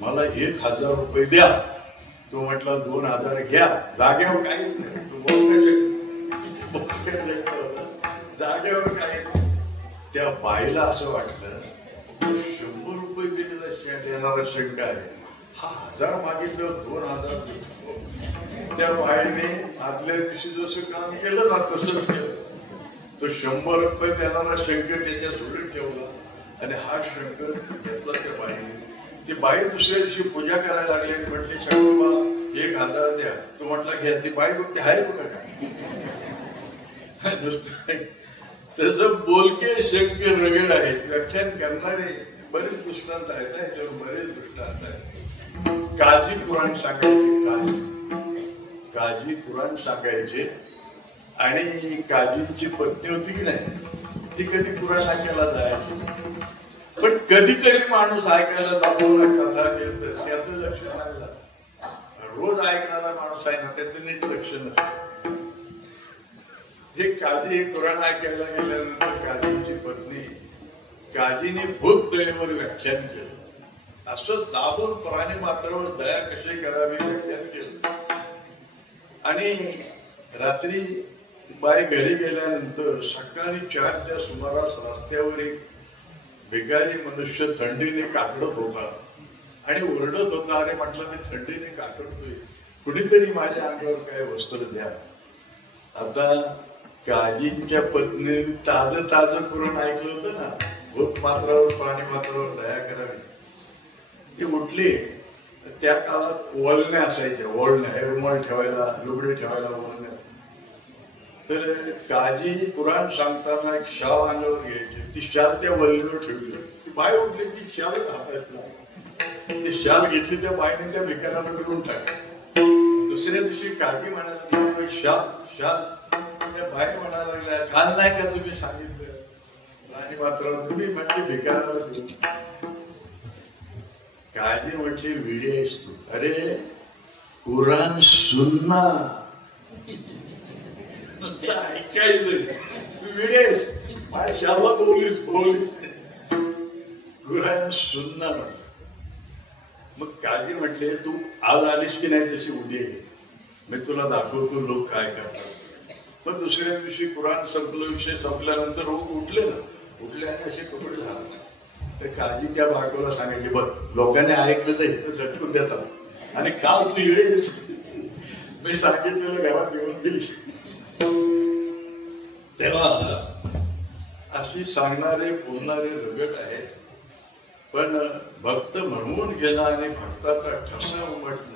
मला 1000 रुपये द्या. तो म्हटला 2000 घ्या. जागेवर काहीच नाही. तू जागेवर काही. त्या बाईला असं वाटलं 100 रुपये दिलेला देणारा शंख आहे, हा 1000 मागितलं 2000 देतो. त्या बाईने आदल्या दिवशी जसं काम केलं ना तसं केलं. तो 100 रुपये देणारा शंख त्याच्या झोळीत ठेवला आणि हा शंख घेतला त्या बाईने. ती बाई दुसऱ्या दिवशी पूजा करायला लागली आणि म्हटली शंखोबा 1000 द्या. तो म्हटला घ्या. ती बाई बघते आहे बघा काय नुसतं. तसं बोलके शंख रगड आहेत. व्याख्यान करणारे बरेच दृष्टांत आहेत. त्याच्यावर बरेच दृष्टांत आहेत. काजी पुराण सांगायचे. काजी पुराण सांगायचे आणि काजींची पत्नी होती की नाही, ती कधी पुराण ऐकायला जायची. पण कधीतरी माणूस ऐकायला जातो ना कथा, त्याचं लक्ष लागलं. रोज ऐकणारा माणूस आहे ना, त्याचं नीट लक्ष नसतं. हे काजी पुराण ऐकायला गेल्यानंतर काजींची पत्नी काजीने भूत दयेवर व्याख्यान केलं. असं दाबून प्राणी मात्रावर दया कशी करावी व्याख्यान केलं. आणि रात्री बाई घरी गेल्यानंतर सकाळी 4च्या सुमारास रस्त्यावर एक भिकारी मनुष्य थंडीने काकडत होता आणि ओरडत होता. अरे म्हटलं मी थंडीने काकडतोय, कुणीतरी माझ्या अंगावर काय वस्त्र द्या. आता काजींच्या पत्नी ताजं पुरण ऐकलं होतं ना, भूत मात्रावर प्राणी मात्रावर दया करावी. ती उठली. त्या काळात वळणे असायचे. वळणे रुमाल ठेवायला, लुगडे ठेवायला वळणे. तर काजी पुराण सांगताना एक शाल अंगावर घ्यायची. ती शाल त्या वल्लीवर ठेवली. ती बाय उठली ती शाल हातायला. ती शाल घेतली त्या बाईने त्या भिकाराला मिळून टाकली. दुसऱ्या दिवशी काजी म्हणायला शाल शाल. त्या बाई म्हणायला लागल्या काल नाही का तुम्ही सांगितलं आणि मात्र तुम्ही म्हणजे भिकाराला देऊ. काजी म्हटली विडी आहेस तू. अरे कुराण सुन्ना ऐकायचं, तू विडी आहेस. माझ्या शाला बोललीस कुराण सुन्ना म्हटलं. मग काजी म्हटले तू आज आलीस की नाही तशी उद्या ये, मी तुला दाखवतो लोक काय करतात. पण दुसऱ्या दिवशी कुराण संपलं. विषय संपल्यानंतर उठले ना, उठल्याने असे कपडे झाले. तर काजी त्या बायकोला सांगायची बघ लोकांनी ऐकलं तर इथं झटकून देतात आणि काल तू इडेस मी सांगितलेलं घरात घेऊन गेलीस. तेव्हा अशी सांगणारे बोलणारे रगट आहेत. पण भक्त म्हणून गेला आणि भक्ताचा ठसा उमटणं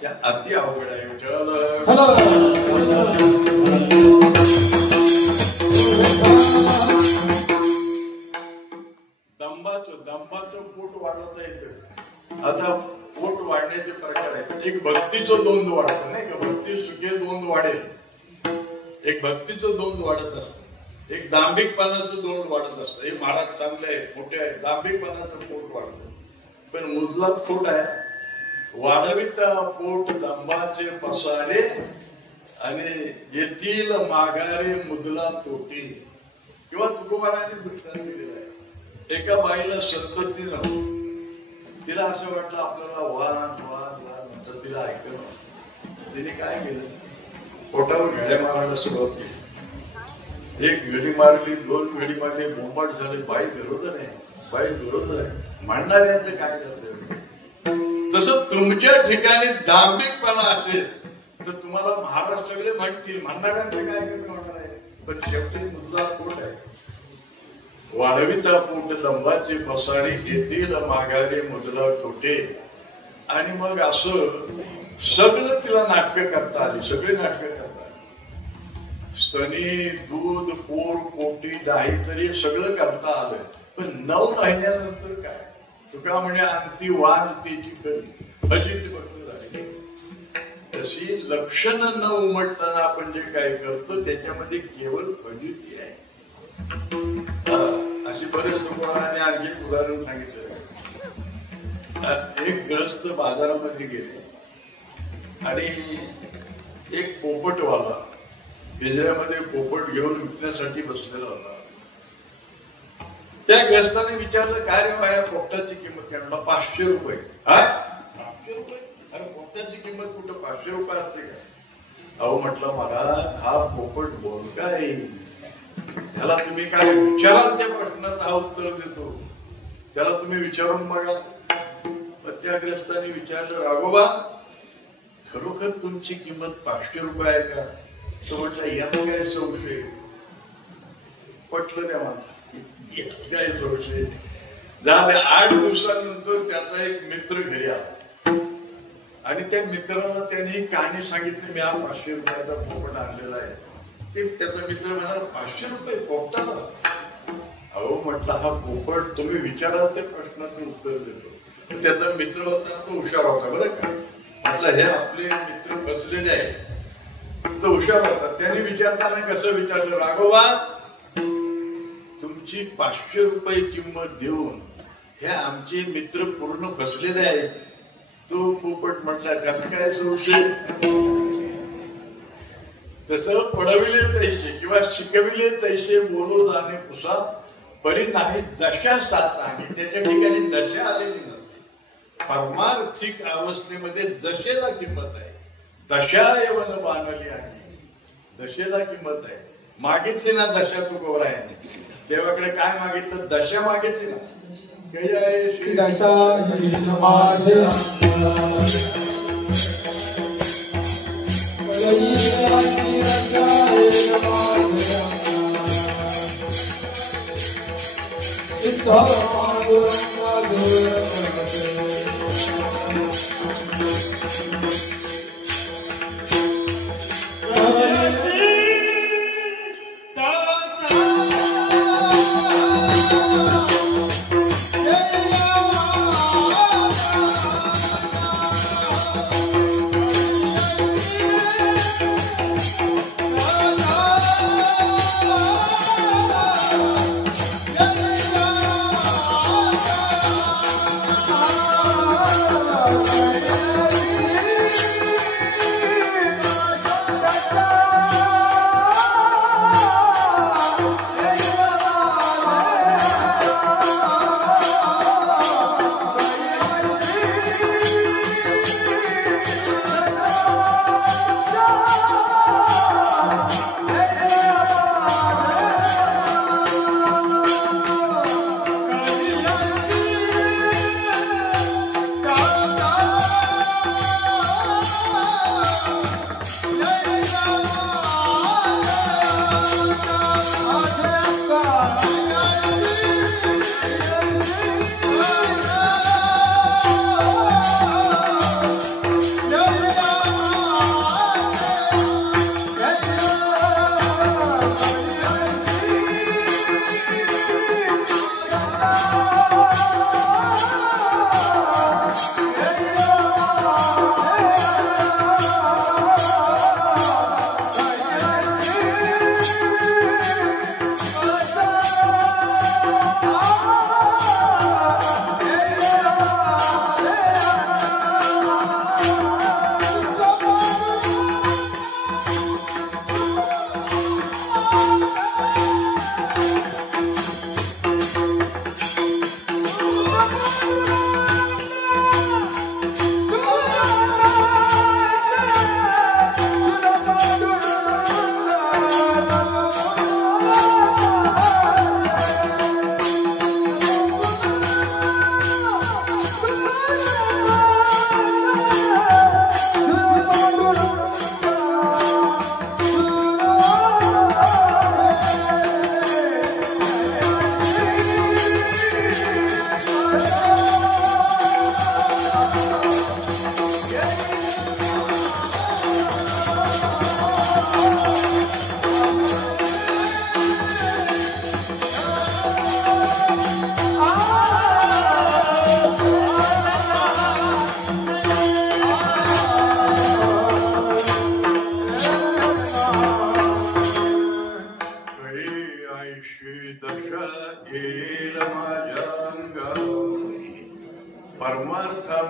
त्या अति अवघड आहे. दंबाचं पोट वाढवता येतं. आता पोट वाढण्याचे प्रकार आहेत. एक भक्तीचं दोन वाढतं नाही का, भक्ती सुखे दोन वाढेल. एक भक्तीचं दोन वाढत असतं, एक दांभिकपणाचं दोन वाढत असतं. हे महाराज चांगले आहेत, मोठे आहेत, दांभिकपणाचं पोट वाढतं. पण मुजलात खोट आहे. वाढविता पोट दंबाचे पसारे आणि येथील माघारे मुदला तोटी. किंवा तुकोबारांनी दृष्टांत दिलेला आहे. एका बाईला संतती नव्हती. तिला असं वाटलं आपल्याला वाद वाद वाद नंतर तिला ऐकलं. तिने काय केलं, पोटावर घड्या मारायला सुरुवात केली. एक घडी मारली, दोन घडी मारली, बोंबाट झाले. बाई विरोध नाही, बाई विरोध आहे. म्हणणाऱ्यांचं काय करतं. तसं तुमच्या ठिकाणी दांभिकपणा असेल तर तुम्हाला महाराज सगळे म्हणतील, म्हणणाऱ्यांचं काय होणार आहे. पण शेवटी मुद्दा खोट आहे. वाढविता पोट दंबाचे पसारी येतील माघारे मुदला तोटे. आणि मग असं सगळं तिला नाटकं करता आली, सगळे नाटकं करता आली. स्तनी, दूध, पोर, पोटी, डाही तरी सगळं करता आलं. पण 9 महिन्यानंतर काय, तुका म्हणे अंती वाद त्याची करी फजित भक्त झाली. तशी लक्षणं न उमटताना आपण जे काय करतो त्याच्यामध्ये केवळ फजिती आहे. अशी बरेच तुम्हाला आणखी उदाहरण सांगितलं. एक ग्रस्त बाजारामध्ये गेले आणि एक पोपटवाला पिंजऱ्यामध्ये पोपट घेऊन विकण्यासाठी बसलेला होता. त्या ग्रस्ताने विचारलं, काय रे बाया पोपटाची किंमत काय? 500 रुपये. 500 रुपये? अरे पोपटाची किंमत कुठं 500 रुपये असते का? अहो म्हटलं, महाराज हा पोपट बोलका आहे, त्याला तुम्ही काय विचाराल त्या प्रश्नाचं हा उत्तर देतो, त्याला तुम्ही विचारून बघा. त्या ग्रस्ताने विचारलं, राघोबा खरोखर तुमची किंमत 500 रुपये आहे का? तो म्हटलं, यात काय संशय. पटलं त्या माणसाला, काय संशय. झाले 8 दिवसानंतर त्याचा एक मित्र घरी आला आणि त्या मित्राला त्याने ही कहाणी सांगितली. मी हा 500 रुपयाचा पोपट आणलेला आहे. ते त्याचा मित्र म्हणाला, 500 रुपये पोपटाला? अहो म्हटलं, हा पोपट तुम्ही विचाराल त्या प्रश्नाचं उत्तर देतो. त्याचा मित्र होता, तो हुशार होता बरं का. म्हटलं, हे आपले मित्र बसलेले आहे. तो हुशार होता. त्याने विचारताना कसं विचारलं, राघोबा तुमची 500 रुपये किंमत देऊन हे आमचे मित्र पूर्ण बसलेले आहेत. तो पोपट म्हटला, त्यात काय संशय. तसं पडविले तैसे किंवा शिकविले तैसे बोलो जाणे पुसा परी नाही दशा साथ आहे. त्याच्या ठिकाणी दशा आलेली नसते. परमार्थिक अवस्थेमध्ये दशेला किंमत आहे. दशा यवन बांधली आहे, दशेला किंमत आहे. मागितली ना दशा तुकोबारायांनी, देवाकडे काय मागितलं? दशा मागितली ना. जय श्री दशा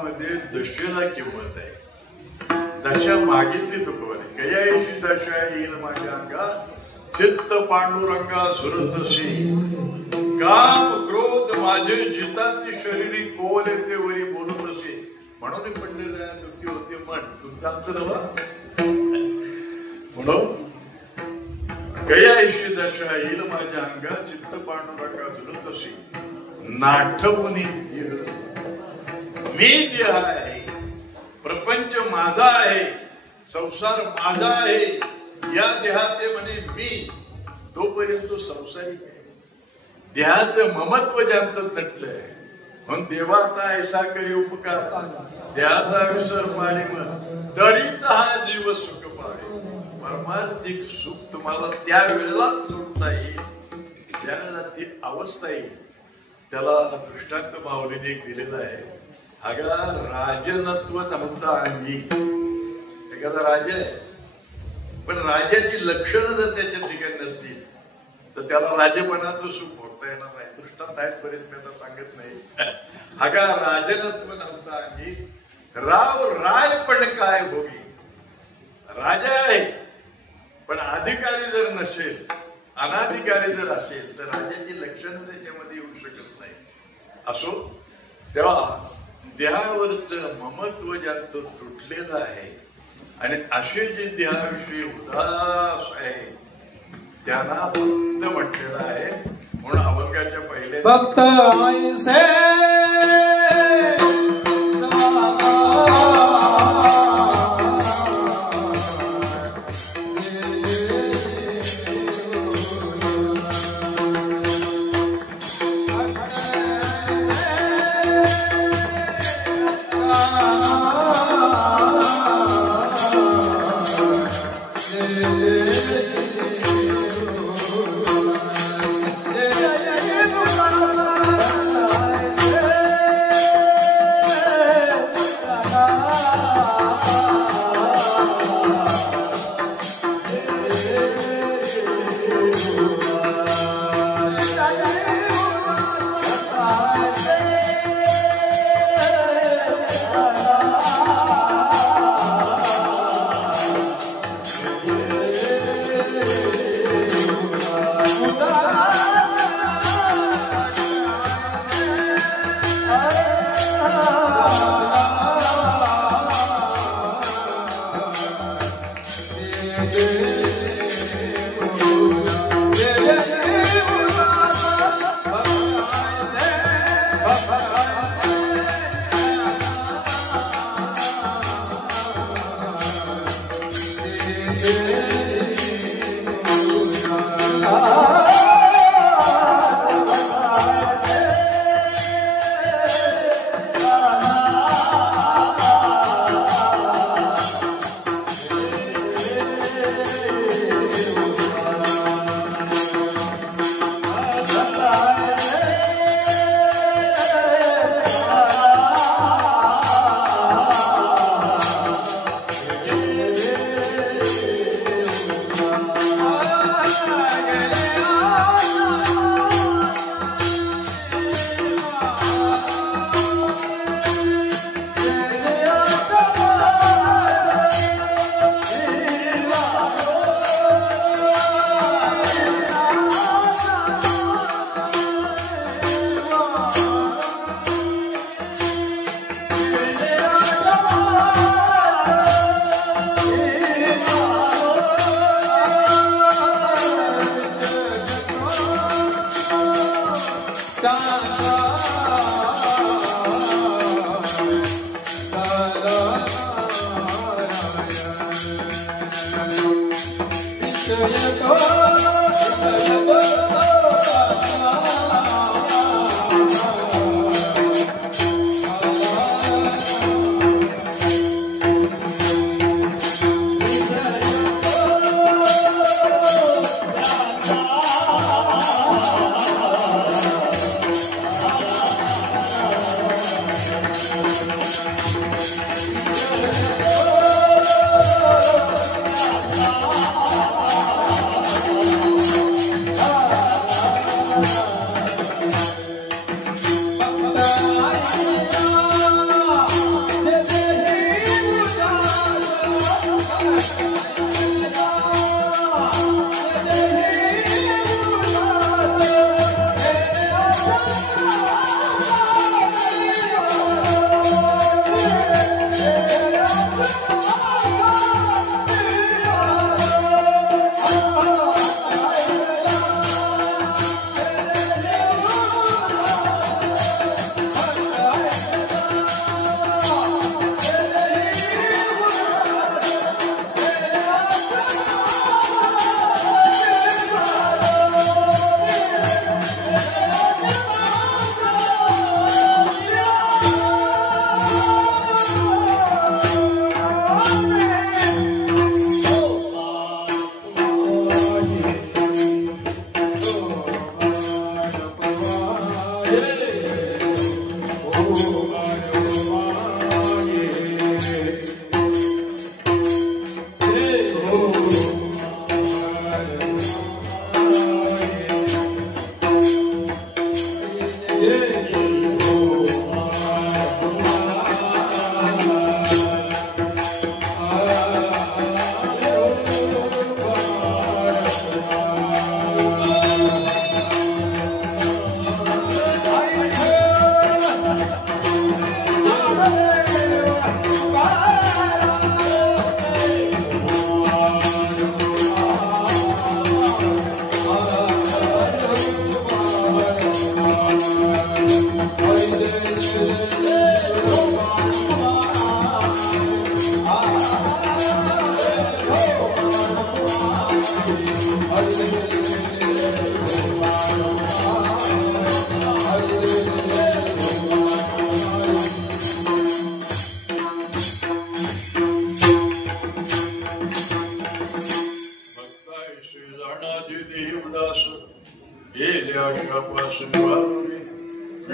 जगामध्ये दशेला किंमत आहे. दशा मागितली तुकोबाने. कयाशी दशा येईल माझ्या अंगात चित्त पांडुरंगा सुरतशी. काम क्रोध माझे चित्तांची शरीरी कोले ते वरी बोलत असे. म्हणून पंडित दुःखी होते मन तुमचं नवा. म्हणून कयाशी दशा येईल माझ्या अंगात चित्त पांडुरंगा सुरतशी. नाठवणी मी देह आहे, प्रपंच माझा आहे, संसार माझा आहे. या देहाचे म्हणे मी तोपर्यंत संसारिक आहे. देहाचं ममत्व ज्यांचं नटलंय. म्हणून देवाचा ऐसा करी उपकार देहाचा विसर पाणी मग तरीच हा जीव सुख पावे. परमार्थिक सुख तुम्हाला त्यावेळेला लुटता येईल त्यावेळेला ती अवस्था येईल. त्याला दृष्टांत माऊलीने दिलेला आहे. अगा राजनत्व नमता अंगी. एखादा राजा आहे पण राजाची लक्षणं जर त्याच्या ठिकाणी नसतील तर त्याला राजपणाचं सुख भोगता येणार नाही. दृष्टांत आहेतपर्यंत मी आता सांगत नाही. अगा राजनत्व नमता अंगी राव राय पण काय भोगी. राजा आहे पण अधिकारी जर नसेल अनाधिकारी जर असेल तर राजाची लक्षणं त्याच्यामध्ये येऊ शकत नाही. असो तेव्हा देहावरच ममत्व ज्यांचं तुटलेलं आहे आणि असे जे देहाविषयी उदास आहे त्यांना भक्त म्हटलेलं आहे. म्हणून अभंगाच्या पहिले भक्त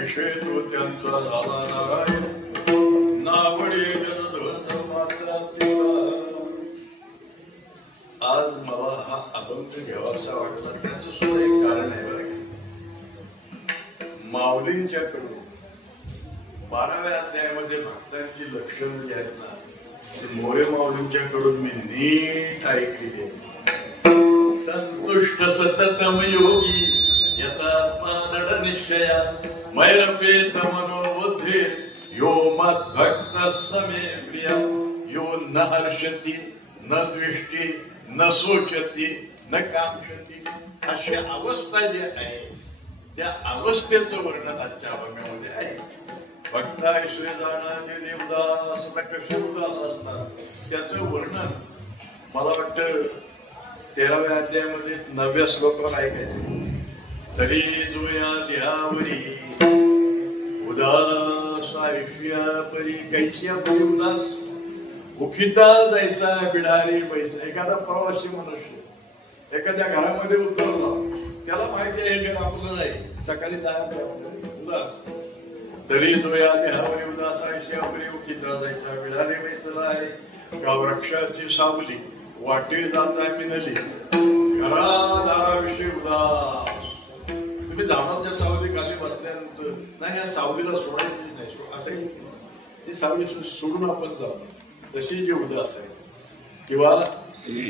विषय तो त्यांचा झाला नारायण नावडे जलधन मात्रा. आज मला हा अभंग घ्यावासा वाटला त्याचं सुद्धा एक कारण आहे बरं. माऊलींच्याकडून 12व्या अध्यायामध्ये भक्तांची लक्षणं जी आहेत ना ती मोरे माऊलींच्याकडून मी नीट ऐकली आहे. संतुष्ट सततम योगी यथात्मा दृढ निश्चया मैरपेत मनोबुद्धि यो मद्भक्त समे प्रिया यो न हर्षति न द्वेष्टि न शोचति न कांक्षति. अशी अवस्था जी आहे त्या अवस्थेचं वर्णन आजच्या अभंगामध्ये आहे. भक्ताश्रय जाणारे देवदास कसे उदास असतात त्याचं वर्णन मला वाटतं 13व्या अध्यायामध्ये 9व्या श्लोकावर ऐकायचं. तरी जोया देहावरी उदास आयुष्यापरी कैच्या परी उदास उखिता जायचा बिडारी पैसा. एखादा प्रवासी मनुष्य एखाद्या घरामध्ये उतरला त्याला माहिती आहे घर आपलं नाही सकाळी जायचं उदास. तरी जोया देहावरी उदास आयुष्यापरी उखिता जायचा बिडारी पैसा आहे. गाववृक्षाची सावली वाटे जाता मिनली घरादाराविषयी उदास. तुम्ही झाडाच्या सावली खाली बसल्यानंतर नाही या सावलीला सोडायची नाही असं ती सावली सोडून आपण जाऊ तशी जी उदास आहे. किंवा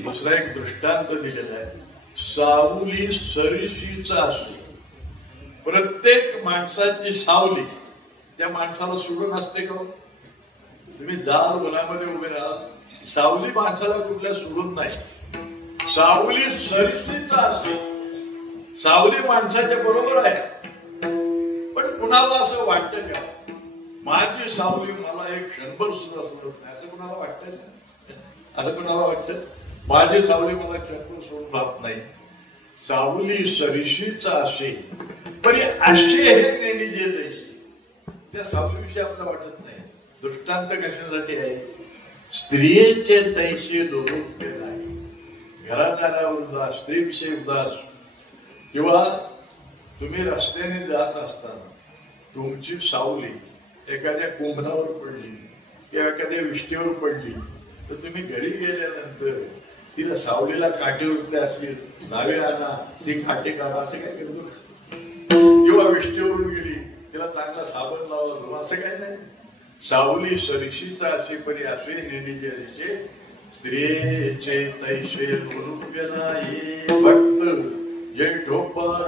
दुसरा एक दृष्टांत दिलेला आहे. सावली सरीशीचा असली. प्रत्येक माणसाची सावली त्या माणसाला सोडून असते का? तुम्ही जाल वनामध्ये उभे राहा सावली माणसाला कुठल्या सोडून नाही. सावली सरीशीचा असते. सावली माणसाच्या बरोबर आहे. पण कुणाला असं वाटतं का माझी सावली मला एक क्षणभर सुद्धा सोडत नाही असं कुणाला वाटतं? असं कुणाला वाटतं माझी सावली मला क्षणभर सोडून राहत नाही. सावली सरीशीचा असे पण असे हे नेहमी जे द्यायचे त्या सावलीविषयी आपल्याला वाटत नाही. दृष्टांत कशासाठी आहे? स्त्रियेचे तैसे लोक नाही. घरात आल्यावर उदास स्त्रीविषयी उदास. किंवा तुम्ही रस्त्याने जात असताना तुमची सावली एखाद्या कुंभणावर पडली किंवा एखाद्या विष्टीवर पडली तर तुम्ही घरी गेल्यानंतर तिला सावलीला काठी उठले असेल नावे आणा ती काठी काढा असं काय करतो. किंवा विष्टीवरून गेली तिला चांगला साबण लावला असं काय नाही. सावली सरीशीचा असे परी असे नेहमीचे स्त्रियेचे तैसे गुरुव्य नाही भक्त जय ठोपार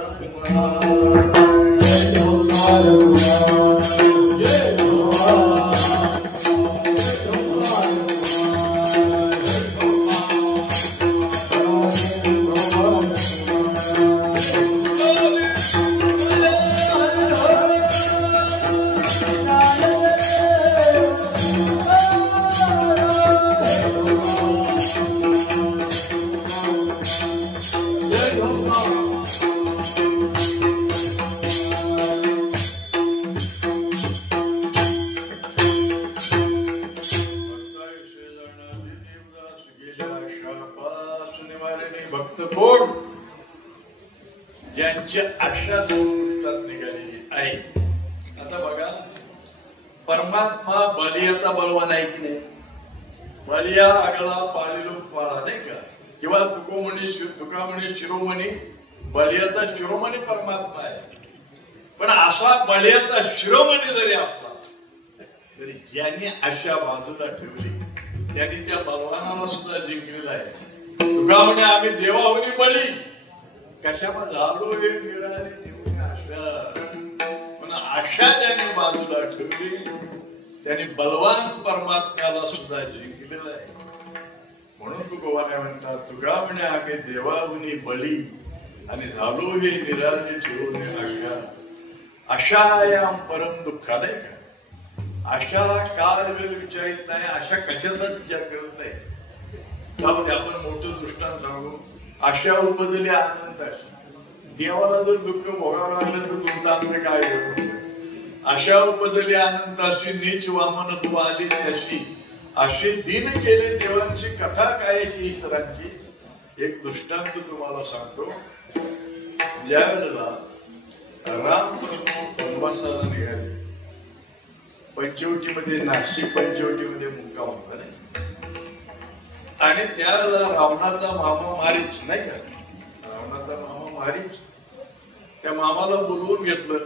भक्त कोण ज्यांची आशा संपुष्टात निघालेली आहे. आता बघा परमात्मा बलियाचा बलवान आहे की नाही. बलिया आगळा पाळीलो पाळा नाही का, किंवा तुका म्हणे शिरोमणी बलियाचा शिरोमणी परमात्मा आहे. पण असा बलियाचा शिरोमणी जरी असला तरी ज्यांनी आशा बाजूला ठेवली त्यांनी त्या बलवानाला सुद्धा जिंकलेला आहे. तुका म्हणे आम्ही देवाहुनी बळी कशामध्ये झालो हे निराळी आशा. पण आशा ज्याने बाजूला ठेवली त्याने बलवान परमात्म्याला सुद्धा जिंकलेला आहे. म्हणून तुकोबाने म्हणतात तुका म्हणे आम्ही देवाहुनी बळी आणि झालो हे निराळी ठेवून आशा. आशायाम परम दुःख नाही का. आशा काळ वेळ विचारित नाही, आशा कशाचाच विचार करत नाही. त्यामध्ये आपण मोठं दृष्टांत सांगू. आशा उपजली आनंद. देवाला जर दुःख भोगावं लागलं तर दुःखांत काय होतं. आशा उपजली आनंदाशी नीच वामन तू आली त्याशी अशी दिन केले देवांची कथा काय ईश्वरांची. एक दृष्टांत तुम्हाला सांगतो. ज्या वेळेला राम प्रभू वनवासाला निघाले, पंचवटीमध्ये नाशिक पंचवटीमध्ये मुक्काम होता नाही. आणि त्यावेळेला रावणाचा मामा मारीच नाही का, रावणाचा मामा मारीच त्या मामाला बोलवून घेतलं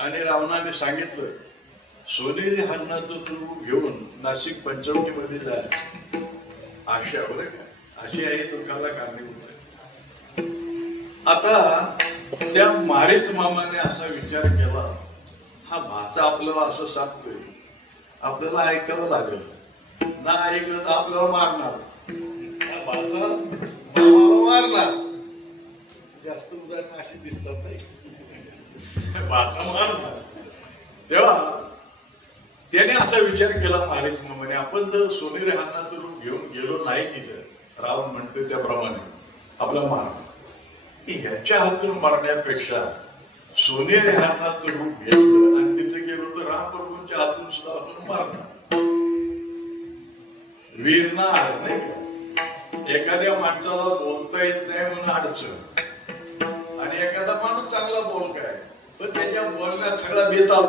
आणि रावणाने सांगितलं सोनेरी हरणाचं तू घेऊन नाशिक पंचवटीमध्ये जायचं. आशा बरं का, अशी आहे दुःखाला कारणीभूत आहे. आता त्या मारीच मामाने असा विचार केला, हा भाचा आपल्याला असं सांगतोय, आपल्याला ऐकायला लागेल ना, ऐकलं तर आपल्याला मारणार. भाचा मामाला मारणार. जास्त उदाहरणं अशी दिसतात नाही. भाचा मारणार. तेव्हा त्याने असा विचार केला मारीच मामाने, आपण जर सोनेरी हरणाचं रूप घेऊन गेलो नाही तिथं, रावण म्हणतो त्याप्रमाणे आपला मारणार. ह्याच्या हातून मारण्यापेक्षा सोनेरी हरणाचं रूप घेतलं आणि तिथे गेलो तर रामप्रभूंच्या हातून सुद्धा आपण मारणार. वीरना नाही का. एखाद्या माणसाला बोलता येत नाही म्हणून अडचण, आणि एखादा माणूस चांगला बोल काय पण त्याच्या बोलण्यात सगळा बेताल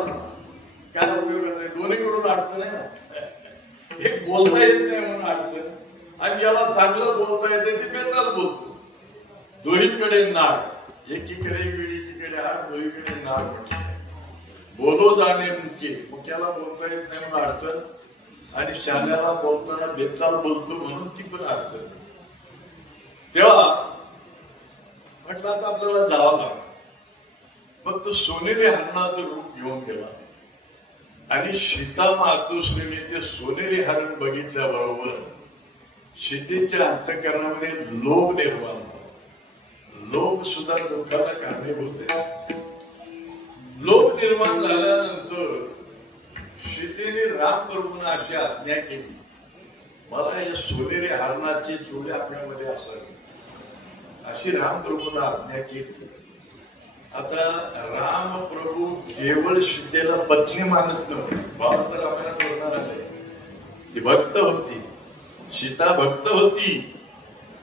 काय उपयोग नाही. दोन्हीकडून अडचण आहे ना. एक बोलता येत नाही म्हणून अडचण, आणि ज्याला चांगलं बोलता येते ते बेताल बोलतो. दोहीकडे नाळ, एकीकडे विडीकडे हात, दोहीकडे नाळ म्हटले. बोलो जाणे मुख्याला बोलता येत नाही म्हणून अडचण, आणि शाण्याला बोलताना बेताल बोलतो म्हणून ती पण अडचण. तेव्हा म्हटलं आता आपल्याला जावं लागलं. मग तो सोनेरी हरणाचं रूप घेऊन गेला आणि सीता मातोश्रीने ते सोनेरी हरण बघितल्याबरोबर सीतेच्या अंतःकरणामध्ये लोभ निर्माण झाला. लोभ सुद्धा दुःखाला कारणीभूत आहे. लोभ निर्माण झाल्यानंतर सीतेने रामप्रभूंना अशी आज्ञा केली, मला या सोनेरी हरणाची चोळी आपल्यामध्ये असावी, अशी रामप्रभूंना आज्ञा केली. आता रामप्रभू केवळ सीतेला पत्नी मानत नव्हते. बाबा तर आपल्याला बोलणार आहे, ती भक्त होती, सीता भक्त होती,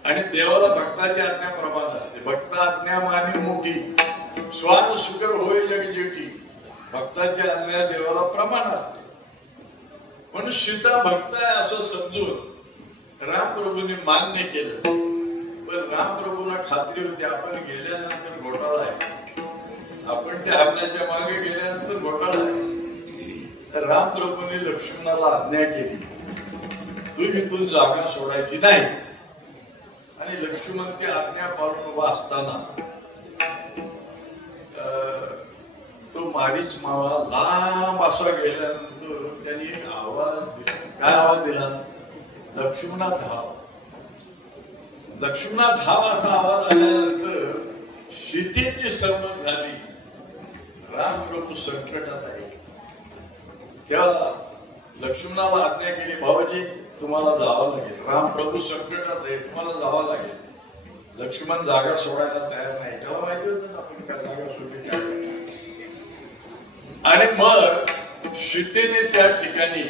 आणि देवाला भक्ताची आज्ञा प्रमाण असते. भक्त आज्ञा मानी मोठी, स्वान सुकर होय जग जेठी. भक्ताची आज्ञा देवाला प्रमाण असते. म्हणून सीता भक्त आहे असं समजून रामप्रभूंनी मान्य केलं. पण रामप्रभूंना खात्री होती आपण गेल्यानंतर घोटाळा आहे, आपण त्या हरणाच्या मागे गेल्यानंतर घोटाळा आहे. तर रामप्रभूंनी लक्ष्मणाला आज्ञा केली, तू इथून जागा सोडायची नाही. आणि लक्ष्मण ती आज्ञा पाळून उभा असताना तो मारीच मावा लांब असा गेल्यानंतर त्यांनी एक आवाज दिला. काय आवाज दिला? लक्ष्मणा धाव. लक्ष्मणा धाव असा आवाज आल्यानंतर सीतेची समज झाली. राम प्रभू संकटात आहे. तेव्हा लक्ष्मणाला आज्ञा केली, भावाजी तुम्हाला जावं लागेल. राम प्रभू संकटात आहे, तुम्हाला जावं लागेल. लक्ष्मण जागा सोडायला तयार नाही. त्याला माहिती होतं आपण काय जागा सोडली. आणि मग सीतेने त्या ठिकाणी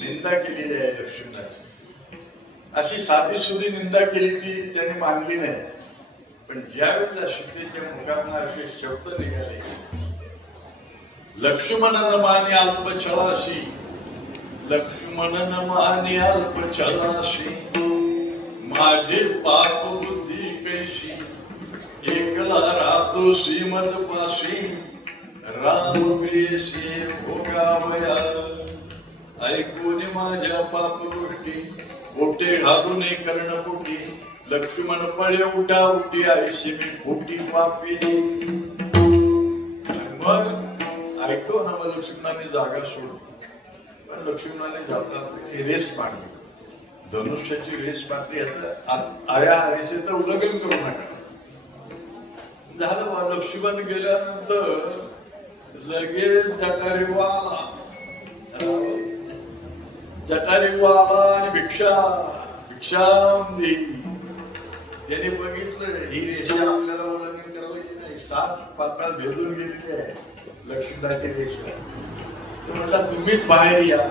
निंदा केलेली आहे लक्ष्मणाची. अशी साधी सुधी निंदा केली ती त्याने मानली नाही. पण ज्यावेळेला सीतेच्या मुखातून असे शब्द निघाले, लक्ष्मण माने अल्पछलाशी, लक्ष्मण माने अल्पछलाशी, माझे पाप बुद्धी कैशी, एकला राहतो श्रीमदपाशी, राम प्रियशी भोगावया. ऐकून माझ्या पाप गोष्टी, बोटे घालून कर्णपोटी, लक्ष्मण पळे उठा उठी, आयुष्य मी खोटी पापी. मग ऐकतो ना, मग लक्ष्मणाने जागा सोडली. पण लक्ष्मणाने जातात रेस मांडली, धनुष्याची रेस मांडली. आया आरेचे तर उल्लंघन करू नका. झालं. लक्ष्मण गेल्यानंतर लगेच जटारीवाला आणि भिक्षाम देई. त्याने बघितलं ही रेषा आपल्याला उल्लंघन करावं की नाही. 7 पाताळ भेदून गेलेली आहे लक्ष्मणाची रेषा. तो म्हटला तुम्हीच बाहेर या.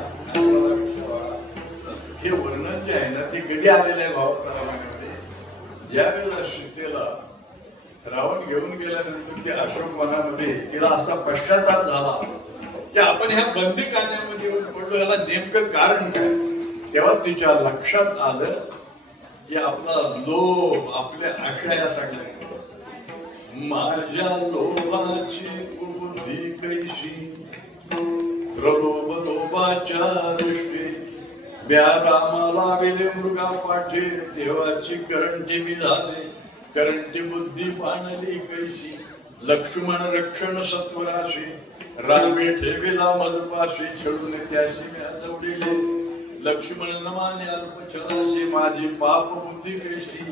हे वर्णन जे आहे ना ते कधी आलेलं आहे भावात रामायणामध्ये. ज्या वेळेला सीतेला रावण घेऊन गेल्यानंतर त्या अशोक वनामध्ये तिला असा पश्चाताप झाला की आपण ह्या बंदी खाण्यामध्ये येऊन पडलो, याला नेमकं कारण काय. तेव्हा तिच्या लक्षात आलं की आपला लोभ, आपल्या आशा या सगळ्या. माझ्या लोभाची बुद्धी कैशी, प्रलोभ लोभाच्या दृष्टी, म्या रामाला विले मृगा पाठे, देवाची करंटी मी झाले, करंटी बुद्धी पाणली कैशी. लक्ष्मण रक्षण सत्वराशी, रामे ठेविला मधुपाशी, छळून त्याशी म्या दौडिले, लक्ष्मण न माने अल्पछलाशी, माझी पाप बुद्धी कैशी,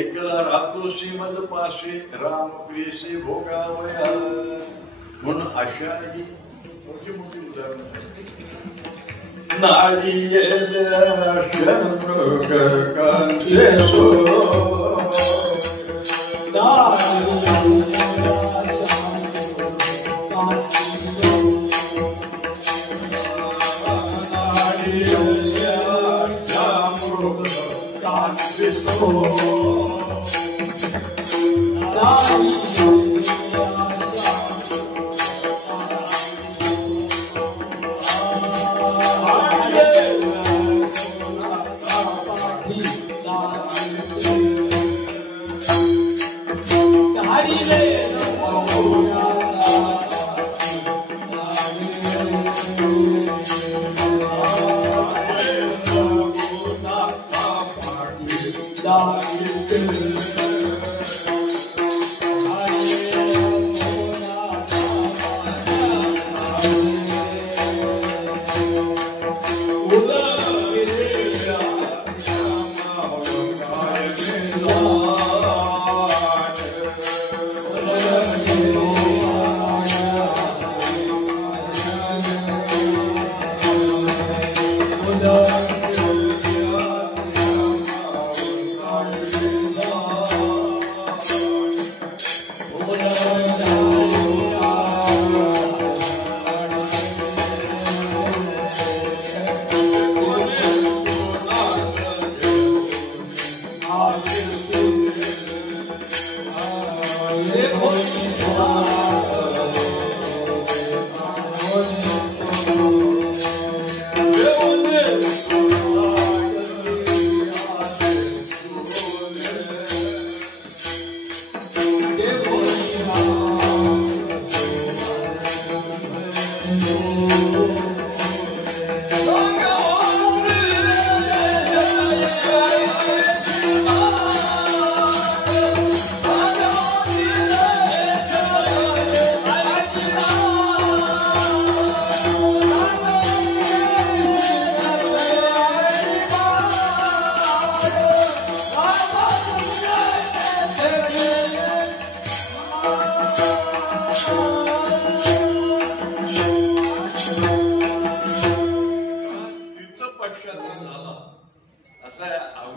एकला राहतो श्रीमदपाशी, राम प्रियशी भोगावया. म्हणून अशा ही मोठी मोठी उदाहरणं. नाडी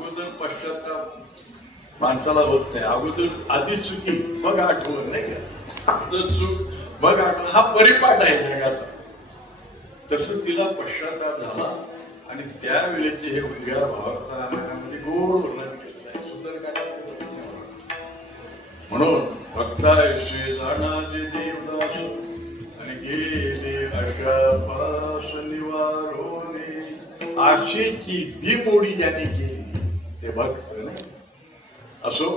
अगोदर पश्चाताप माणसाला होत नाही. अगोदर आधी चुकी मग आठवण, नाही का? अगोदर चूक मग आठवण, हा परिपाठ आहे जगाचा. तसं तिला पश्चाताप झाला आणि त्यावेळेचे हे उद्गार भावार्थामध्ये गोड वर्णन केलेलं आहे. सुंदरकांडात म्हणून भक्तायशी जाणाचे देवदास आणि गेले अशा पास निवारोने. आशेची भीमोडी ज्याने केली ते भक्त नाही. असो,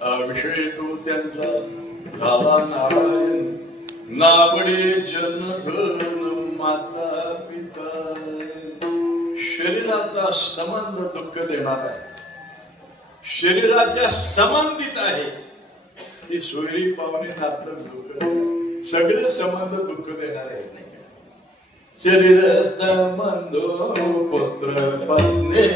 विषय तो त्यांचा झाला नारायण. नावडे जनधन माता पिता. शरीराचा संबंध दुःख देणार आहे, शरीराच्या संबंधित आहे. ती सोयरी पाहुणे नातलं दुःख, सगळे संबंध दुःख देणार आहेत. नाही का? शरीर संबंध पुत्र पत्नी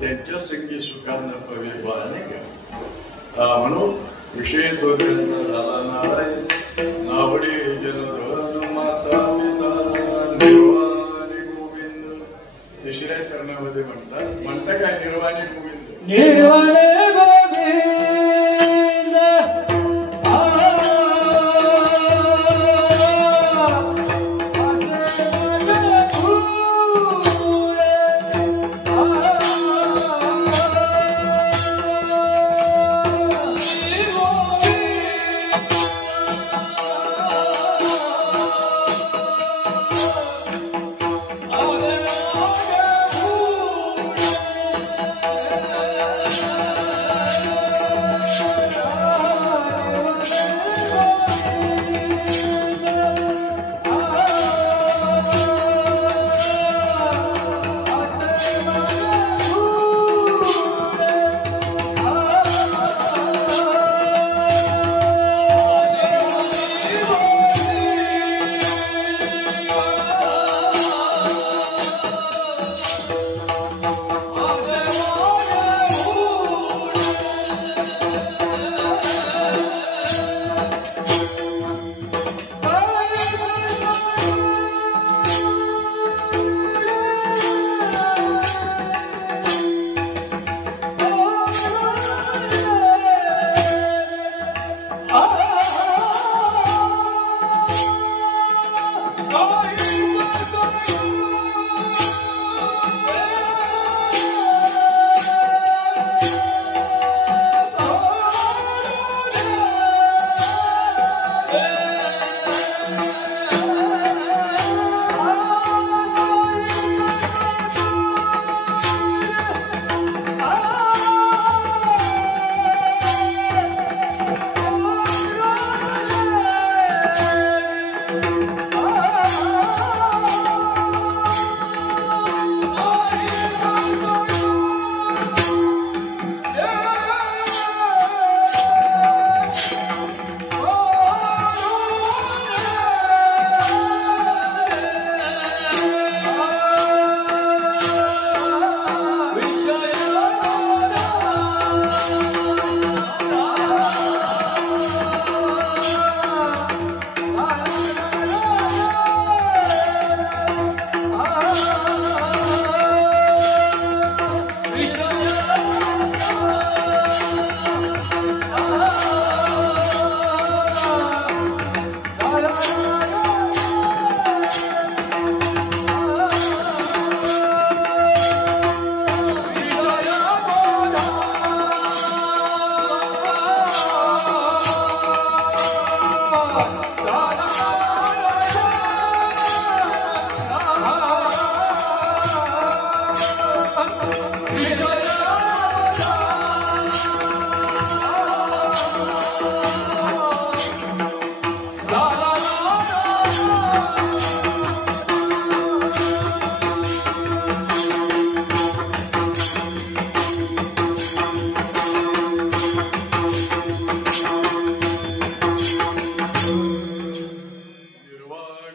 त्यांच्या संगी सुखांना पवे बाळाने घ्या म्हणून विषय तो झाला नारायण नावडे जनधन माता पिता निर्वाणी गोविंद. तिसऱ्या चरणामध्ये म्हणता काय निर्वाणी गोविंद निर्वाणी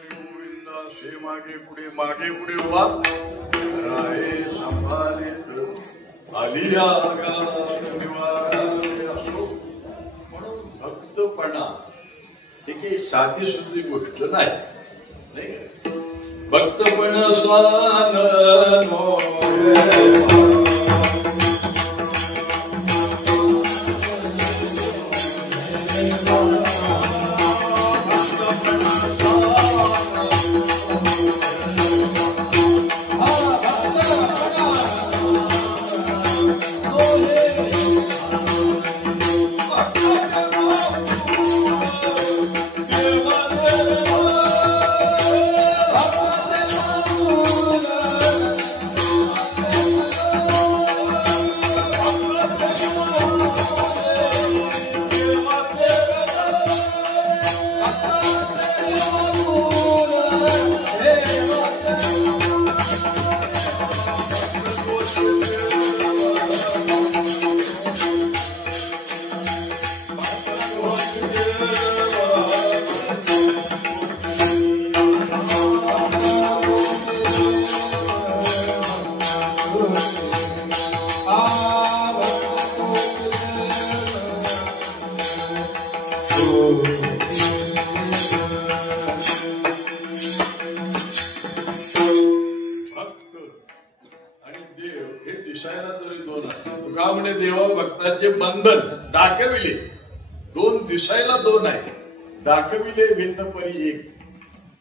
गोविंद मागे पुढे उभा राहे सांभाळीत आलिया म्हणून भक्तपणा ही काही साधी सुधी गोष्ट नाही. भक्तपण सान भक्तांचे बंधन दाखविले. दोन दिसायला दोन आहे, दाखविले भिन्न परी एक.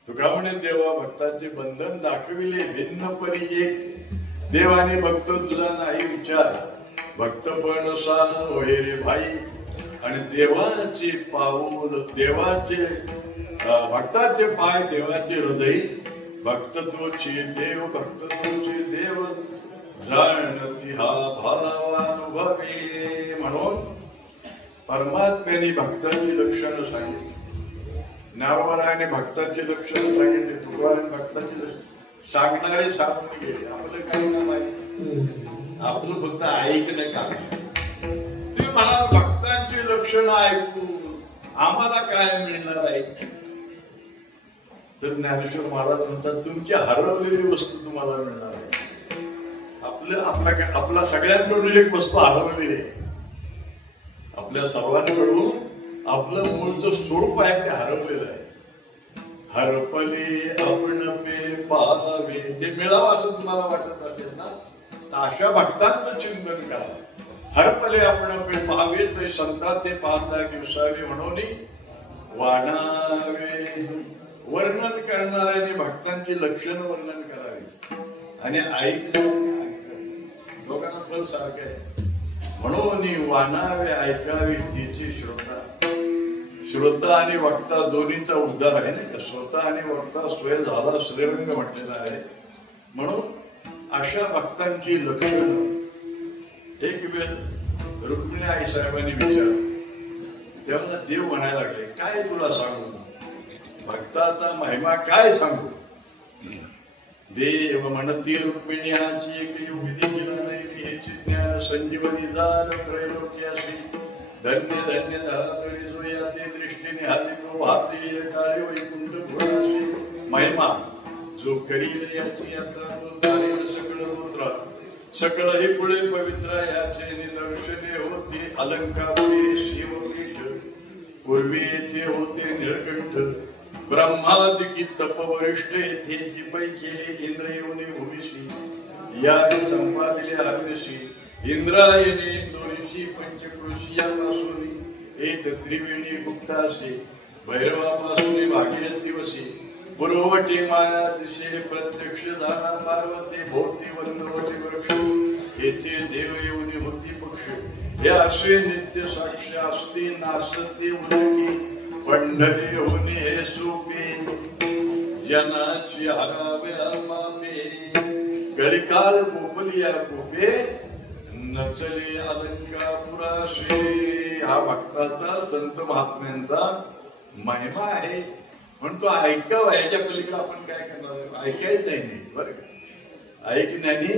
तुका म्हणे देवा भक्तांचे बंधन दाखविले भिन्न परी एक. देवाने भक्त तुझा नाही विचार, भक्त पण सान होय रे भाई. आणि देवाचे पाऊल देवाचे भक्ताचे पाय देवाचे हृदय. भक्त तोची देव भक्त तोची देव जाणती हा भावानुभवी. म्हणून परमात्म्याने भक्ताची लक्षणं सांगितली, ज्ञानोबरायाने भक्ताची लक्षणं सांगितली, तुकाराम भक्ताची लक्षणं सांगणारे सांगून गेले. आपलं काही काम आहे, आपलं फक्त ऐकणं काम. तुम्ही म्हणाल भक्तांची लक्षणं ऐकून आम्हाला काय मिळणार आहे, तर ज्ञानेश्वर महाराज म्हणतात तुमची हरवलेली वस्तू तुम्हाला मिळणार आहे. आपला सगळ्यांकडून एक वस्तू हरवलेली आहे. आपल्या सर्वांकडून आपलं मूळचं स्वरूप आहे ते हरवलेलं आहे. हरपले आपण पे पाहावे, ते मिळावं असं तुम्हाला वाटत असेल ना, तर अशा भक्तांचं चिंतन करा. हरपले आपण पे पाहावे ते संतात ते पाहता दिवसावे म्हणून वाणावे. वर्णन करणाऱ्याने भक्तांची लक्षण वर्णन करावी आणि दोघांना फल सारखं आहे. म्हणून वाणावे ऐकावी तिची श्रोता. श्रोता आणि वक्ता दोन्हीचा उद्धार आहे ना. श्रोता आणि वक्ता स्वय झाला श्रीरंग म्हटलेला आहे. म्हणून अशा भक्तांची लक्षण. एक वेळ रुक्मिणी आई साहेबांनी विचारलं, तेव्हा देव म्हणायला लागले काय तुला सांगू, भक्ताचा महिमा काय सांगू. देव म्हणती रुक्मिणी हाची एक युक्ती केला नाही हेची ज्ञान संजीवनी दान त्रैलोक्याशी. धन्य धन्य धरातळी सोया ते दृष्टीने हाती तो वाहते काळे वैकुंठ घोडाशी. महिमा जो करील याची यात्रा तो तारेल सकळ रुद्र. सकळ हे पुढे पवित्र याचे निदर्शने होते अलंकापुरी शिवपीठ. पूर्वी येथे होते निळकंठ ब्रह्मादिकी तपवरिष्ठ येथे पै केले इंद्र येऊन भूमिशी. या संपादिले हरनिशी इंद्रायणी इंदोरीशी पंचकृषियापासून एक त्रिवेणी गुप्ताशी. भैरवापासून भागीरथी वशी. पूर्वटी माया दिशे प्रत्यक्ष दाना पार्वती भोवती वंदवती वृक्ष. येथे देव येऊन होती पक्ष. हे असे नित्य साक्ष असती नासते उदकी. पंढरी होणे हे सोपे जनाची हराव्या मापे. गळीकाल कोपलिया कोपे नचले अलंकापुराशे. हा भक्ताचा संत महात्म्यांचा महिमा आहे. पण तो ऐकावा, याच्या पलीकडे आपण काय करणार, ऐकायचं नाही बरं का. ऐकण्याने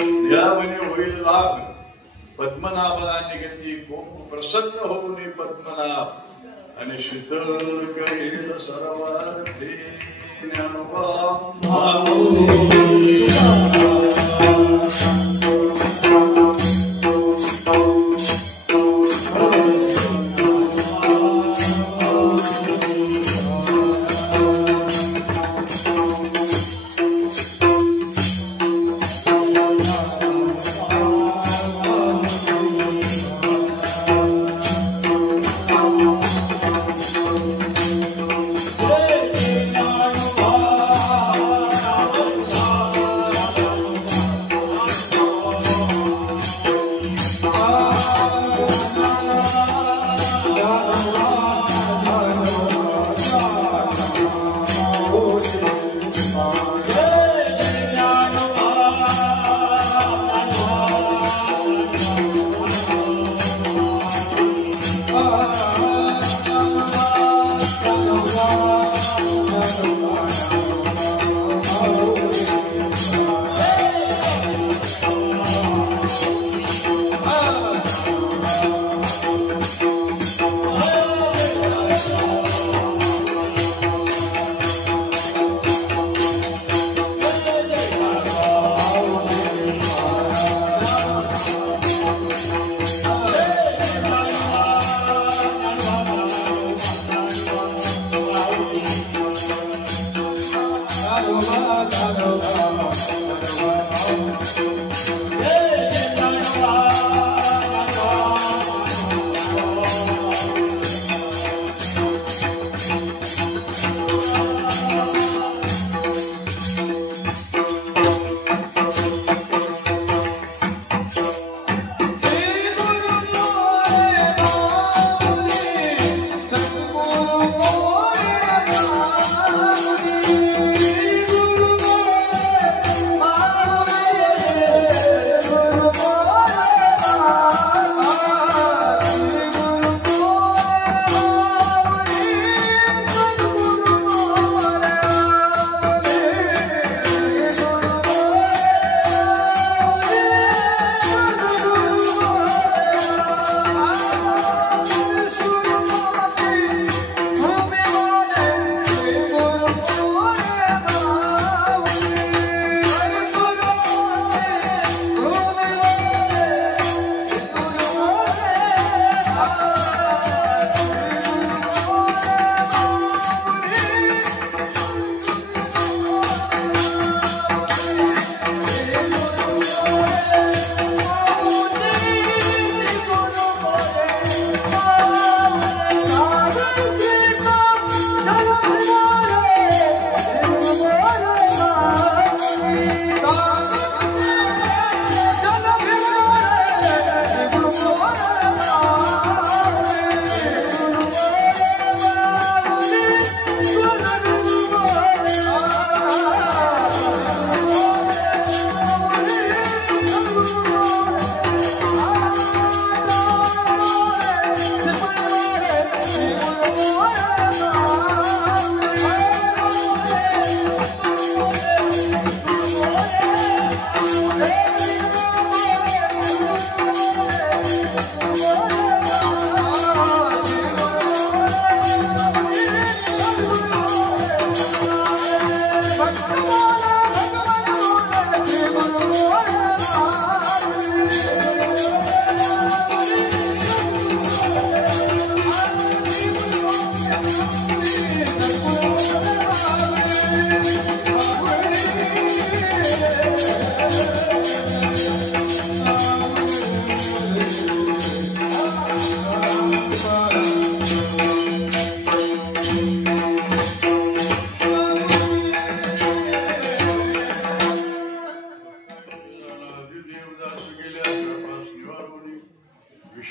निळावणे होईल लाभ. पद्मनाभा निगती खूप प्रसन्न होऊन पद्मनाभ आणि शीतल करेल सर्वार्थे. ज्ञानोबा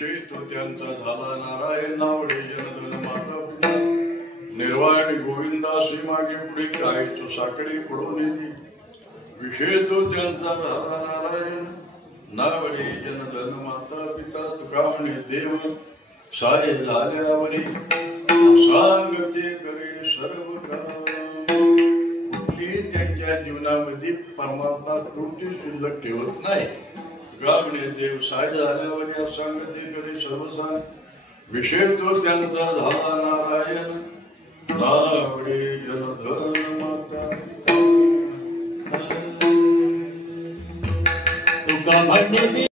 विषय तो त्यांचा झाला नारायण नावडे जनधन माता पिता निर्वाणी गोविंदा श्री मागे पुढे काय तो साकडे पडून येते विषय तो त्यांचा झाला नारायण नावडे जनधन माता पिता तुका म्हणे देव साय झाल्यावरी सांगते करे सर्व कुठलीही त्यांच्या जीवनामध्ये परमात्मा त्रुटी शिल्लक ठेवत नाही तुका म्हणे देव साय झाल्यावरी सांगते करे सर्व सांग विषय तो त्यांचा झाला नारायण नावडे जनधन माता तुका म्हणे